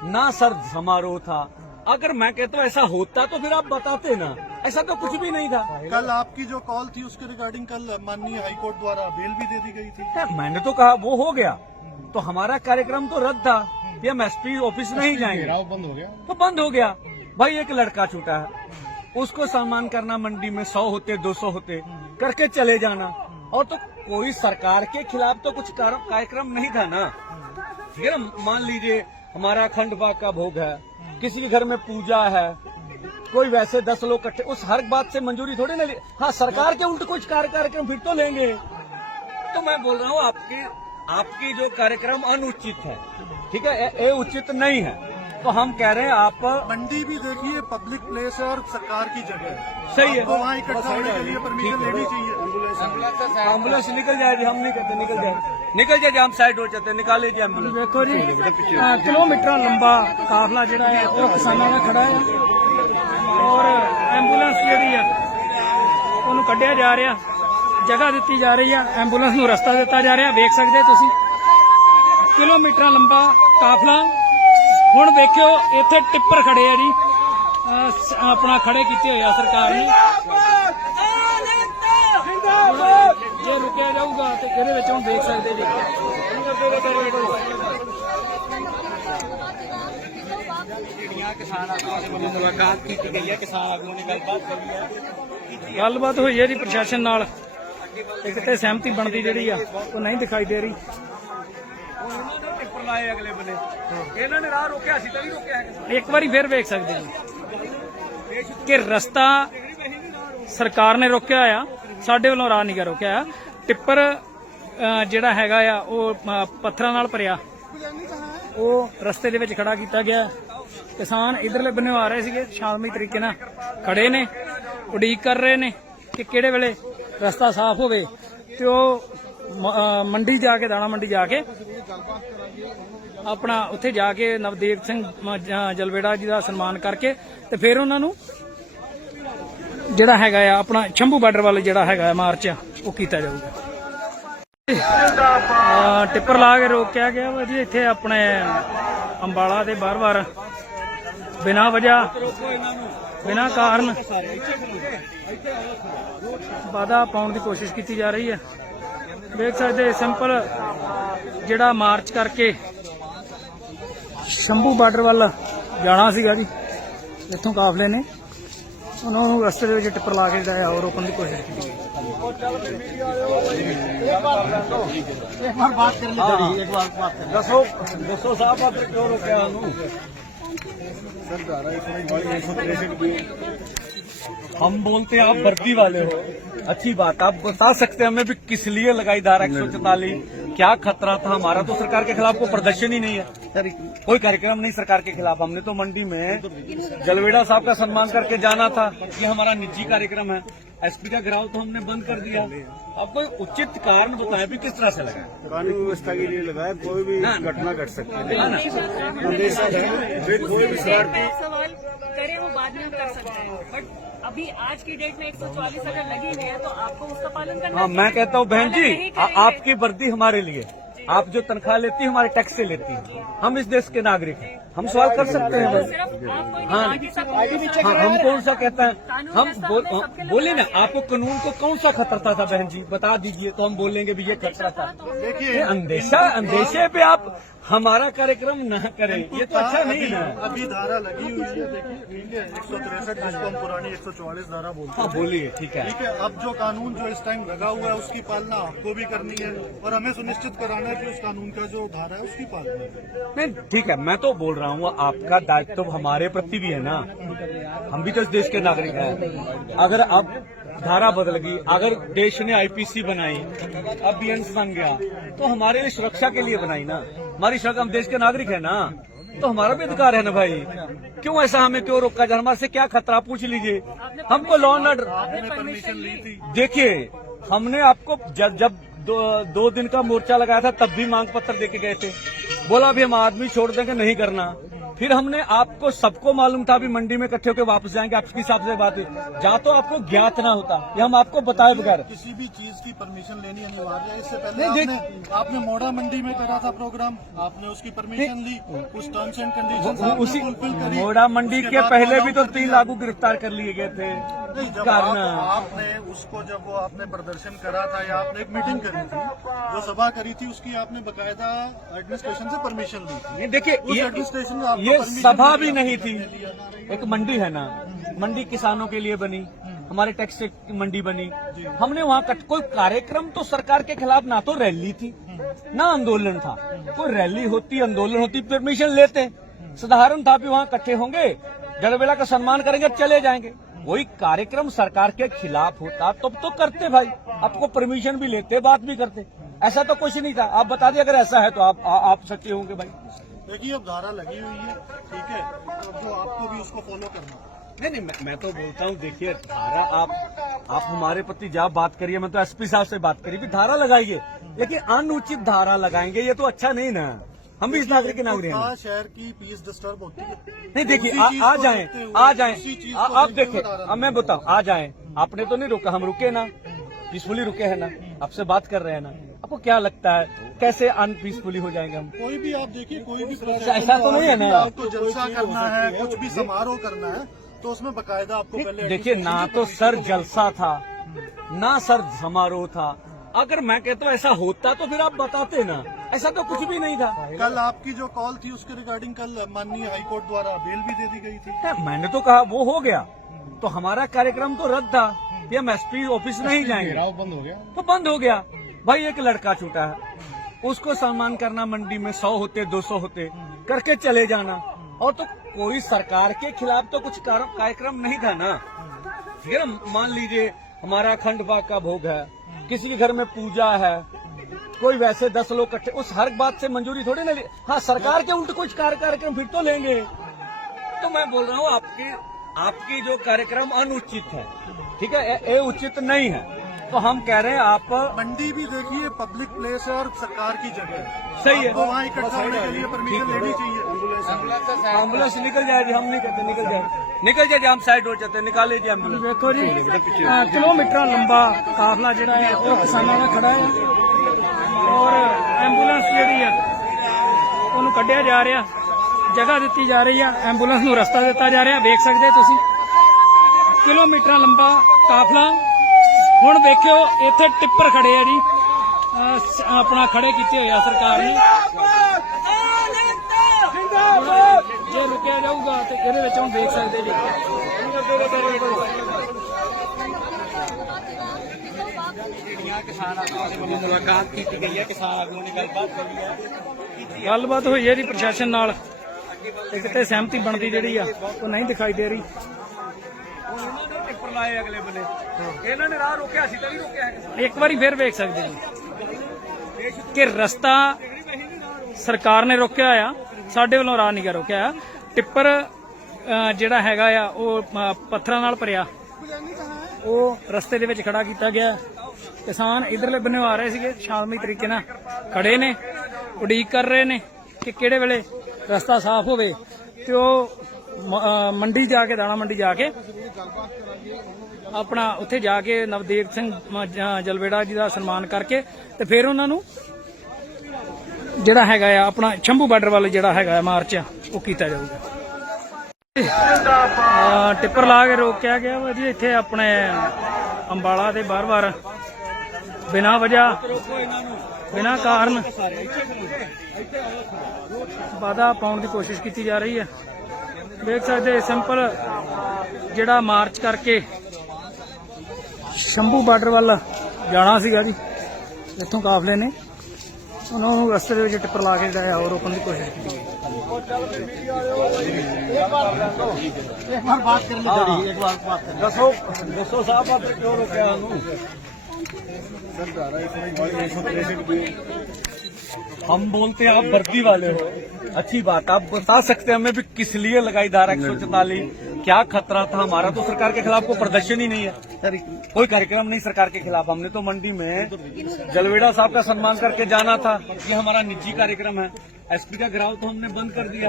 ना सर समारोह था। अगर मैं कहता हूँ ऐसा होता तो फिर आप बताते ना, ऐसा तो कुछ भी नहीं था। कल आपकी जो कॉल थी उसके रिगार्डिंग कल माननीय हाईकोर्ट द्वारा बेल भी दे दी गई थी। मैंने तो कहा वो हो गया, तो हमारा कार्यक्रम तो रद्द था कि हम एसपी ऑफिस नहीं जाएंगे, बंद हो गया, तो बंद हो गया। भाई एक लड़का छूटा है, उसको सम्मान करना, मंडी में 100 होते 200 होते करके चले जाना, और तो कोई सरकार के खिलाफ तो कुछ कार्यक्रम नहीं था ना। ठीक है ना, मान लीजिए हमारा अखंड पाठ का भोग है, किसी के घर में पूजा है, कोई वैसे 10 लोग इकट्ठे, उस हर बात से मंजूरी थोड़ी ना ली। हाँ सरकार के उल्ट कुछ कार्यक्रम फिर तो लेंगे। तो मैं बोल रहा हूँ आपकी जो कार्यक्रम अनुचित है, ठीक है, ये उचित नहीं है, तो हम कह रहे हैं आप मंडी भी देखिए पब्लिक प्लेस है और सरकार की जगह है, सही है, तो वहाँ इकट्ठा होने के लिए परमिशन लेनी चाहिए। एम्बुलेंस निकल जाएगी, हम नहीं कहते निकल जाए, हम साइड हो जाते, निकाले जी एम्बुलेंस। देखो जी किलोमीटर लंबा काफला ਜਿਹੜਾ ਹੈ ਉਹ ਕਿਸਾਨਾਂ ਦਾ ਖੜਾ ਹੈ ਔਰ ਐਂਬੂਲੈਂਸ ਜਿਹੜੀ ਆ ਉਹਨੂੰ ਕੱਢਿਆ ਜਾ ਰਿਹਾ, ਜਗ੍ਹਾ ਦਿੱਤੀ ਜਾ ਰਹੀ ਆ, ਐਂਬੂਲੈਂਸ ਨੂੰ ਰਸਤਾ ਦਿੱਤਾ ਜਾ ਰਿਹਾ। ਵੇਖ ਸਕਦੇ ਤੁਸੀਂ ਕਿਲੋਮੀਟਰਾਂ ਲੰਬਾ ਕਾਫਲਾ। ਹੁਣ ਵੇਖਿਓ ਇੱਥੇ ਟਿੱਪਰ ਖੜੇ ਆ ਜੀ, ਆਪਣਾ ਖੜੇ ਕੀਤੇ ਹੋਏ ਆ ਸਰਕਾਰ ਨੇ। ਜੇ ਰੁਕਿਆ ਜਾਊਗਾ ਤੇ ਇਹਦੇ ਵਿੱਚ ਹੁਣ ਦੇਖ ਸਕਦੇ ਜੀ ਮੁਲਾਕਾਤ ਕੀਤੀ ਗਈ ਹੈ, ਕਿਸਾਨ ਆਗੂਆਂ ਨੇ ਗੱਲਬਾਤ ਕਰੀ ਹੈ, ਗੱਲਬਾਤ ਹੋਈ ਹੈ ਜੀ ਪ੍ਰਸ਼ਾਸਨ ਨਾਲ। ਇੱਕ ਤੇ ਸਹਿਮਤੀ ਬਣਦੀ ਜਿਹੜੀ ਆ ਉਹ ਨਹੀਂ ਦਿਖਾਈ ਦੇ ਰਹੀ। ਉਹਨਾਂ ਨੇ ਟਿੱਪਰ ਲਾਏ ਅਗਲੇ ਬੰਨੇ, ਇਹਨਾਂ ਨੇ ਰਾਹ ਰੋਕਿਆ, ਅਸੀਂ ਤਾਂ ਨਹੀਂ ਰੋਕਿਆ ਹੈਗਾ। ਇੱਕ ਵਾਰੀ ਫਿਰ ਵੇਖ ਸਕਦੇ ਜੀ ਕਿ ਰਸਤਾ ਸਰਕਾਰ ਨੇ ਰੋਕਿਆ ਆ, ਸਾਡੇ ਵੱਲੋਂ ਰਾਹ ਨਹੀਂ ਗਾ ਰੋਕਿਆ ਆ। ਟਿੱਪਰ ਜਿਹੜਾ ਹੈਗਾ ਆ ਉਹ ਪੱਥਰਾਂ ਨਾਲ ਭਰਿਆ, ਉਹ ਰਸਤੇ ਦੇ ਵਿੱਚ ਖੜਾ ਕੀਤਾ ਗਿਆ। ਕਿਸਾਨ ਇਧਰਲੇ ਬੰਨੇ ਆ ਰਹੇ ਸੀਗੇ, ਸ਼ਾਂਤਮਈ ਤਰੀਕੇ ਨਾਲ ਖੜੇ ਨੇ, ਉਡੀਕ ਕਰ ਰਹੇ ਨੇ ਕਿ ਕਿਹੜੇ ਵੇਲੇ ਰਸਤਾ ਸਾਫ਼ ਹੋਵੇ ਤੇ ਉਹ ਮੰਡੀ ਜਾ ਕੇ, ਦਾਣਾ ਮੰਡੀ ਜਾ ਕੇ ਆਪਣਾ ਉੱਥੇ ਜਾ ਕੇ ਨਵਦੀਪ ਸਿੰਘ ਜਲਵੇੜਾ ਜੀ ਦਾ ਸਨਮਾਨ ਕਰਕੇ ਤੇ ਫਿਰ ਉਹਨਾਂ ਨੂੰ ਜਿਹੜਾ ਹੈਗਾ ਆ ਆਪਣਾ ਸ਼ੰਭੂ ਬਾਰਡਰ ਵੱਲ ਜਿਹੜਾ ਹੈਗਾ ਮਾਰਚ ਉਹ ਕੀਤਾ ਜਾਊਗਾ। ਟਿੱਪਰ ਲਾ ਕੇ ਰੋਕਿਆ ਗਿਆ ਵਾ ਜੀ ਇੱਥੇ ਆਪਣੇ ਅੰਬਾਲਾ ਤੇ ਬਾਰ-ਬਾਰ ਬਿਨਾਂ ਵਜ੍ਹਾ ਬਿਨਾਂ ਕਾਰਨ ਬਾਧਾ ਪਾਉਣ ਦੀ ਕੋਸ਼ਿਸ਼ ਕੀਤੀ ਜਾ ਰਹੀ ਹੈ। ਦੇਖ ਸਕਦੇ ਸਿੰਪਲ ਜਿਹੜਾ ਮਾਰਚ ਕਰਕੇ ਸ਼ੰਭੂ ਬਾਰਡਰ ਵੱਲ ਜਾਣਾ ਸੀਗਾ ਜੀ, ਇੱਥੋਂ ਕਾਫਲੇ ਨੇ ਉਹਨਾਂ ਨੂੰ ਰਸਤੇ ਦੇ ਵਿੱਚ ਟਿੱਪਰ ਲਾ ਕੇ ਜਿਹੜਾ ਉਹ ਰੋਕਣ ਦੀ ਕੋਸ਼ਿਸ਼ ਕੀਤੀ ਗਈ। दसो साहब आप क्यों रोके हम बोलते हैं आप वर्दी वाले हो, अच्छी बात, आप बता सकते हैं हमें भी किस लिए लगाई धारा 144, क्या खतरा था हमारा? तो सरकार के खिलाफ कोई प्रदर्शन ही नहीं है, कोई कार्यक्रम नहीं सरकार के खिलाफ। हमने तो मंडी में जलवेड़ा साहब का सम्मान करके जाना था, ये हमारा निजी कार्यक्रम है। एसपी का घेराव तो हमने बंद कर दिया। अब कोई उचित कारण बताएं भी किस तरह से लगाए? कानून व्यवस्था के लिए लगाया, कोई भी घटना घट सकती है। अंदेशा है कोई भी सवाल करे वो बाद में कर सकते हैं, बट अभी आज की डेट में 144 अगर लगी हुई है तो आपको उसका पालन करना हाँ, चाहिए। मैं कहता हूँ बहन जी, नहीं करेंगे। आपकी वर्दी हमारे लिए, आप जो तनख्वाह लेती है हमारे टैक्स से लेती है, हम इस देश के नागरिक हैं, हम सवाल कर सकते हैं बस। सिर्फ आपको ही नहीं, हाँ, बाकी सबको हाँ, हम कौन सा कहता है, हम बोले ना, आपको कानून को कौन सा खतरा था बहन जी, बता दीजिए तो हम बोलेंगे भी ये खतरा था। देखिए अंदेशे पे आप हमारा कार्यक्रम न करें, ये तो अच्छा नहीं ना। अभी धारा लगी हुई है, देखिए 163 जिसको हम पुरानी 144 धारा बोलते हाँ हैं। बोलिए, ठीक है। ठीक है, अब जो कानून जो इस टाइम लगा हुआ है उसकी पालना आपको भी करनी है और हमें सुनिश्चित कराना है कि उस कानून का जो धारा है उसकी पालना है। नहीं ठीक है, मैं तो बोल रहा हूँ आपका दायित्व तो हमारे प्रति भी है ना, हम भी तो इस देश के नागरिक हैं। अगर अब धारा बदल गई, अगर देश ने आईपीसी बनाई, अब बीएनएस बन गया, तो हमारे लिए सुरक्षा के लिए बनाई ना, हमारी सुरक्षा, हम देश के नागरिक है ना, तो हमारा भी अधिकार है ना भाई। क्यों ऐसा हमें क्यों रोका जाए? हमारे से क्या खतरा पूछ लीजिए, हमको लॉ एंड ऑर्डर। आपने परमिशन ली थी? देखिए हमने आपको जब दो दिन का मोर्चा लगाया था तब भी मांग पत्र देके गए थे, बोला भी हम आदमी छोड़ देंगे, नहीं करना। फिर हमने आपको सबको मालूम था भी मंडी में इकट्ठे होकर वापस जाएंगे, आपके हिसाब से बात है, जा तो आपको ज्ञात ना होता, ये हम आपको बताए बगैर। किसी भी चीज की परमिशन लेनी अनिवार्य है। इससे पहले आपने मोड़ा मंडी में करा था प्रोग्राम, आपने उसकी परमिशन ली, उस टर्म्स एंड कंडीशन उसी मोड़ा मंडी के पहले भी तो 3 लागू गिरफ्तार कर लिए गए थे। जब आपने उसको जब वो आपने प्रदर्शन करा था या आपने एक मीटिंग करी थी, जो सभा करी थी, उसकी आपने बकायदा एडमिनिस्ट्रेशन से परमिशन ली थी। देखिए एडमिनिस्ट्रेशन ने आपको ये permission सभा दी भी नहीं थी, एक मंडी है ना, मंडी किसानों के लिए बनी, हमारे टैक्स से मंडी बनी, हमने वहाँ कोई कार्यक्रम तो सरकार के खिलाफ ना तो रैली थी ना आंदोलन था। कोई रैली होती, आंदोलन होती, परमिशन लेते, साधारण था भी वहाँ इकट्ठे होंगे, जलवेला का सम्मान करेंगे, चले जाएंगे। वही कार्यक्रम सरकार के खिलाफ होता तब तो करते भाई, आपको परमिशन भी लेते, बात भी करते, ऐसा तो कुछ नहीं था। आप बता दिए अगर ऐसा है तो आप सच्चे होंगे भाई। देखिए अब धारा लगी हुई है, ठीक है, तो आपको भी उसको फॉलो करना। नहीं, मैं तो बोलता हूँ, देखिए धारा आप हमारे प्रति जब बात करिए, मैं तो एसपी साहब से बात करी भी धारा लगाइए, लेकिन अनुचित धारा लगाएंगे ये तो अच्छा नहीं ना, हम भी इस नागरिक के नागरिक हैं। शहर की पीस डिस्टर्ब होती है। नहीं देखिए आ जाएं, आप देखिए, अब मैं बताऊं, आ जाएं, आपने तो नहीं रोका, हम रुके ना, पीसफुली रुके हैं ना, आपसे बात कर रहे हैं ना, आपको क्या लगता है कैसे अनपीसफुली हो जाएंगे हम? कोई भी आप देखिए, कोई भी ऐसा तो नहीं है ना, आपको जलसा करना है, कुछ भी समारोह करना है तो उसमें बकायदा आपको पहले देखिए ना तो सर जलसा था ना सर समारोह था। अगर मैं कहता हूँ ऐसा होता तो फिर आप बताते ना, ऐसा तो कुछ भी नहीं था। कल आपकी जो कॉल थी उसके रिगार्डिंग कल माननीय हाईकोर्ट द्वारा बेल भी दे दी गई थी। मैंने तो कहा वो हो गया, तो हमारा कार्यक्रम तो रद्द था कि हम एसपी ऑफिस नहीं जाएंगे, बंद हो गया, तो बंद हो गया। भाई एक लड़का छूटा है, उसको सम्मान करना, मंडी में 100 होते 200 होते करके चले जाना, और तो कोई सरकार के खिलाफ तो कुछ कार्यक्रम नहीं था ना। फिर मान लीजिए हमारा अखंड पाक का भोग है, किसी के घर में पूजा है, कोई वैसे 10 लोग इकट्ठे, उस हर बात से मंजूरी थोड़ी ना ली। हाँ, सरकार के उल्टे कुछ कार्यक्रम फिर तो लेंगे। तो मैं बोल रहा हूँ आपकी जो कार्यक्रम अनुचित है, ठीक है, ये उचित नहीं है, तो हम कह रहे हैं आप मंडी भी देखिए पब्लिक प्लेस है और सरकार की जगह है, सही है, तो वहाँ इकट्ठा होने के लिए परमिशन लेनी चाहिए। एम्बुलेंस निकल जाएगी, हम नहीं कहते निकल जाए। निकल जाइए, हम साइड हो जाते हैं, निकाल लीजिए एम्बुलेंस। ਵੇਖੋ ਜੀ ਕਿਲੋਮੀਟਰਾਂ ਲੰਬਾ ਕਾਫਲਾ ਜਿਹੜਾ ਹੈ ਉਹ ਕਿਸਾਨਾਂ ਦਾ ਖੜਾ ਹੈ ਔਰ ਐਂਬੂਲੈਂਸ ਜਿਹੜੀ ਆ ਉਹਨੂੰ ਕੱਢਿਆ ਜਾ ਰਿਹਾ, ਜਗ੍ਹਾ ਦਿੱਤੀ ਜਾ ਰਹੀ ਆ, ਐਂਬੂਲੈਂਸ ਨੂੰ ਰਸਤਾ ਦਿੱਤਾ ਜਾ ਰਿਹਾ। ਵੇਖ ਸਕਦੇ ਤੁਸੀਂ ਕਿਲੋਮੀਟਰਾਂ ਲੰਬਾ ਕਾਫਲਾ। ਹੁਣ ਦੇਖਿਓ ਇੱਥੇ ਟਿੱਪਰ ਖੜੇ ਆ ਜੀ, ਆਪਣਾ ਖੜੇ ਕੀਤੇ ਹੋਏ ਆ ਸਰਕਾਰ ਨੇ। ਜੇ ਰੁਕਿਆ ਜਾਊਗਾ ਤੇ ਇਹਦੇ ਵਿੱਚ ਹੁਣ ਦੇਖ ਸਕਦੇ ਜੀ मुलाकात की गई है, किसान आगू ने गलबात करी है। ਗੱਲਬਾਤ ਹੋਈ ਹੈ ਜੀ ਪ੍ਰਸ਼ਾਸਨ ਨਾਲ ਤੇ ਕਿਤੇ ਸਹਿਮਤੀ ਬਣਦੀ ਜਿਹੜੀ ਆ ਉਹ ਨਹੀਂ ਦਿਖਾਈ ਦੇ ਰਹੀ। ਟਿੱਪਰ ਲਾਏ ਅਗਲੇ ਬੰਨੇ, ਇਹਨਾਂ ਨੇ ਰਾਹ ਰੋਕਿਆ ਸੀ ਤਾਂ ਨਹੀਂ ਰੋਕਿਆ ਹੈ। ਇੱਕ ਵਾਰੀ ਫਿਰ ਵੇਖ ਸਕਦੇ ਜੀ ਕਿ ਰਸਤਾ ਸਰਕਾਰ ਨੇ ਰੋਕਿਆ ਆ, ਸਾਡੇ ਵੱਲੋਂ ਰਾਹ ਨਹੀਂ ਗਾ ਰੋਕਿਆ ਆ। ਟਿੱਪਰ ਜਿਹੜਾ ਹੈਗਾ ਆ ਉਹ ਪੱਥਰਾਂ ਨਾਲ ਭਰਿਆ, ਉਹ ਰਸਤੇ ਦੇ ਵਿੱਚ ਖੜਾ ਕੀਤਾ ਗਿਆ। ਕਿਸਾਨ ਇਧਰਲੇ ਬੰਨੇ ਆ ਰਹੇ ਸੀਗੇ, ਸ਼ਾਂਤਮਈ ਤਰੀਕੇ ਨਾਲ ਖੜੇ ਨੇ, ਉਡੀਕ ਕਰ ਰਹੇ ਨੇ ਕਿ ਕਿਹੜੇ ਵੇਲੇ ਰਸਤਾ ਸਾਫ਼ ਹੋਵੇ ਤੇ ਉਹ ਮੰਡੀ ਜਾ ਕੇ, ਦਾਣਾ ਮੰਡੀ ਜਾ ਕੇ ਆਪਣਾ ਉੱਥੇ ਜਾ ਕੇ ਨਵਦੇਵ ਸਿੰਘ ਜਲਵੇੜਾ ਜੀ ਦਾ ਸਨਮਾਨ ਕਰਕੇ ਤੇ ਫਿਰ ਉਹਨਾਂ ਨੂੰ ਜਿਹੜਾ ਹੈਗਾ ਆ ਆਪਣਾ ਸ਼ੰਭੂ ਬਾਰਡਰ ਵੱਲ ਜਿਹੜਾ ਹੈਗਾ ਮਾਰਚ ਉਹ ਕੀਤਾ ਜਾਊਗਾ। ਟਿੱਪਰ ਲਾ ਕੇ ਰੋਕਿਆ ਗਿਆ ਵਾ ਜੀ ਇੱਥੇ ਆਪਣੇ ਅੰਬਾਲਾ ਦੇ ਬਾਰ-ਬਾਰ ਬਿਨਾਂ ਵਜ੍ਹਾ, ਬਿਨਾਂ ਕਾਰਨ ਬਾਧਾ ਪਾਉਣ ਦੀ ਕੋਸ਼ਿਸ਼ ਕੀਤੀ ਜਾ ਰਹੀ ਹੈ। ਦੇਖ ਸਕਦੇ ਸਿੰਪਲ ਜਿਹੜਾ ਮਾਰਚ ਕਰਕੇ ਸ਼ੰਭੂ ਬਾਰਡਰ ਵੱਲ ਜਾਣਾ ਸੀਗਾ ਜੀ, ਇੱਥੋਂ ਕਾਫਲੇ ਨੇ ਉਹਨਾਂ ਨੂੰ ਰਸਤੇ ਦੇ ਵਿੱਚ ਟਿੱਪਰ ਲਾ ਕੇ ਜਿਹੜਾ ਹੋਰ ਰੋਕਣ ਦੀ ਕੋਸ਼ਿਸ਼ ਕੀਤੀ ਗਈ। दसो साहब आप क्यों रोका है? हम बोलते हैं आप वर्दी वाले हो, अच्छी बात, आप बता सकते हैं हमें भी किस लिए लगाई धारा 144, क्या खतरा था हमारा? तो सरकार के खिलाफ कोई प्रदर्शन ही नहीं है, कोई कार्यक्रम नहीं सरकार के खिलाफ। हमने तो मंडी में जलवेड़ा साहब का सम्मान करके जाना था, ये हमारा निजी कार्यक्रम है। एसपी का घेराव तो हमने बंद कर दिया।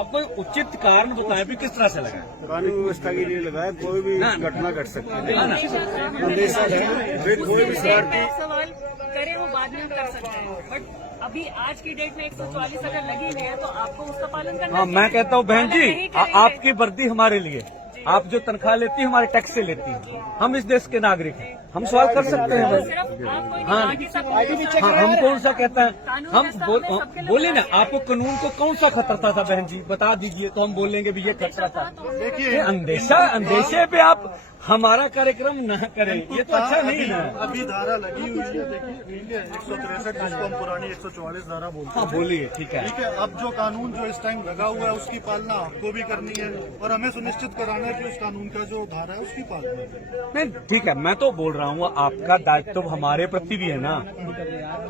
अब कोई उचित कारण बताएं भी किस तरह से लगाए? कानून व्यवस्था के लिए लगाया, कोई भी घटना घट सकती है। अंदेशा है, कोई भी सवाल करे वो बाद में कर सकते हैं, बट अभी आज की डेट में 144 अगर लगी हुई है तो आपको उसका पालन करना हाँ, चाहिए। मैं कहता हूँ बहन जी, नहीं करेंगे। आपकी वर्दी हमारे लिए, आप जो तनख्वाह लेती है हमारे टैक्स से लेती है, हम इस देश के नागरिक हैं, हम सवाल कर सकते हैं बस। सिर्फ आपको ही नहीं, हाँ, बाकी सबको हाँ, हम कौन सा कहता है, कानून हम व्यवस्था में सबके लिए बोले ना, आपको कानून को कौन सा खतरा था बहन जी, बता दीजिए तो हम बोलेंगे भी ये खतरा था। देखिए ये अंदेशे पे आप हमारा कार्यक्रम न करें, ये तो अच्छा नहीं है। अभी धारा लगी हुई है, देखिए 163 जिसको हम पुरानी 144 धारा बोलते हाँ हैं। बोलिए, ठीक है। ठीक है, अब जो कानून जो इस टाइम लगा हुआ है उसकी पालना आपको भी करनी है और हमें सुनिश्चित कराना है कि उस कानून का जो धारा है उसकी पालना है। नहीं ठीक है, मैं तो बोल रहा हूँ आपका दायित्व तो हमारे प्रति भी है ना,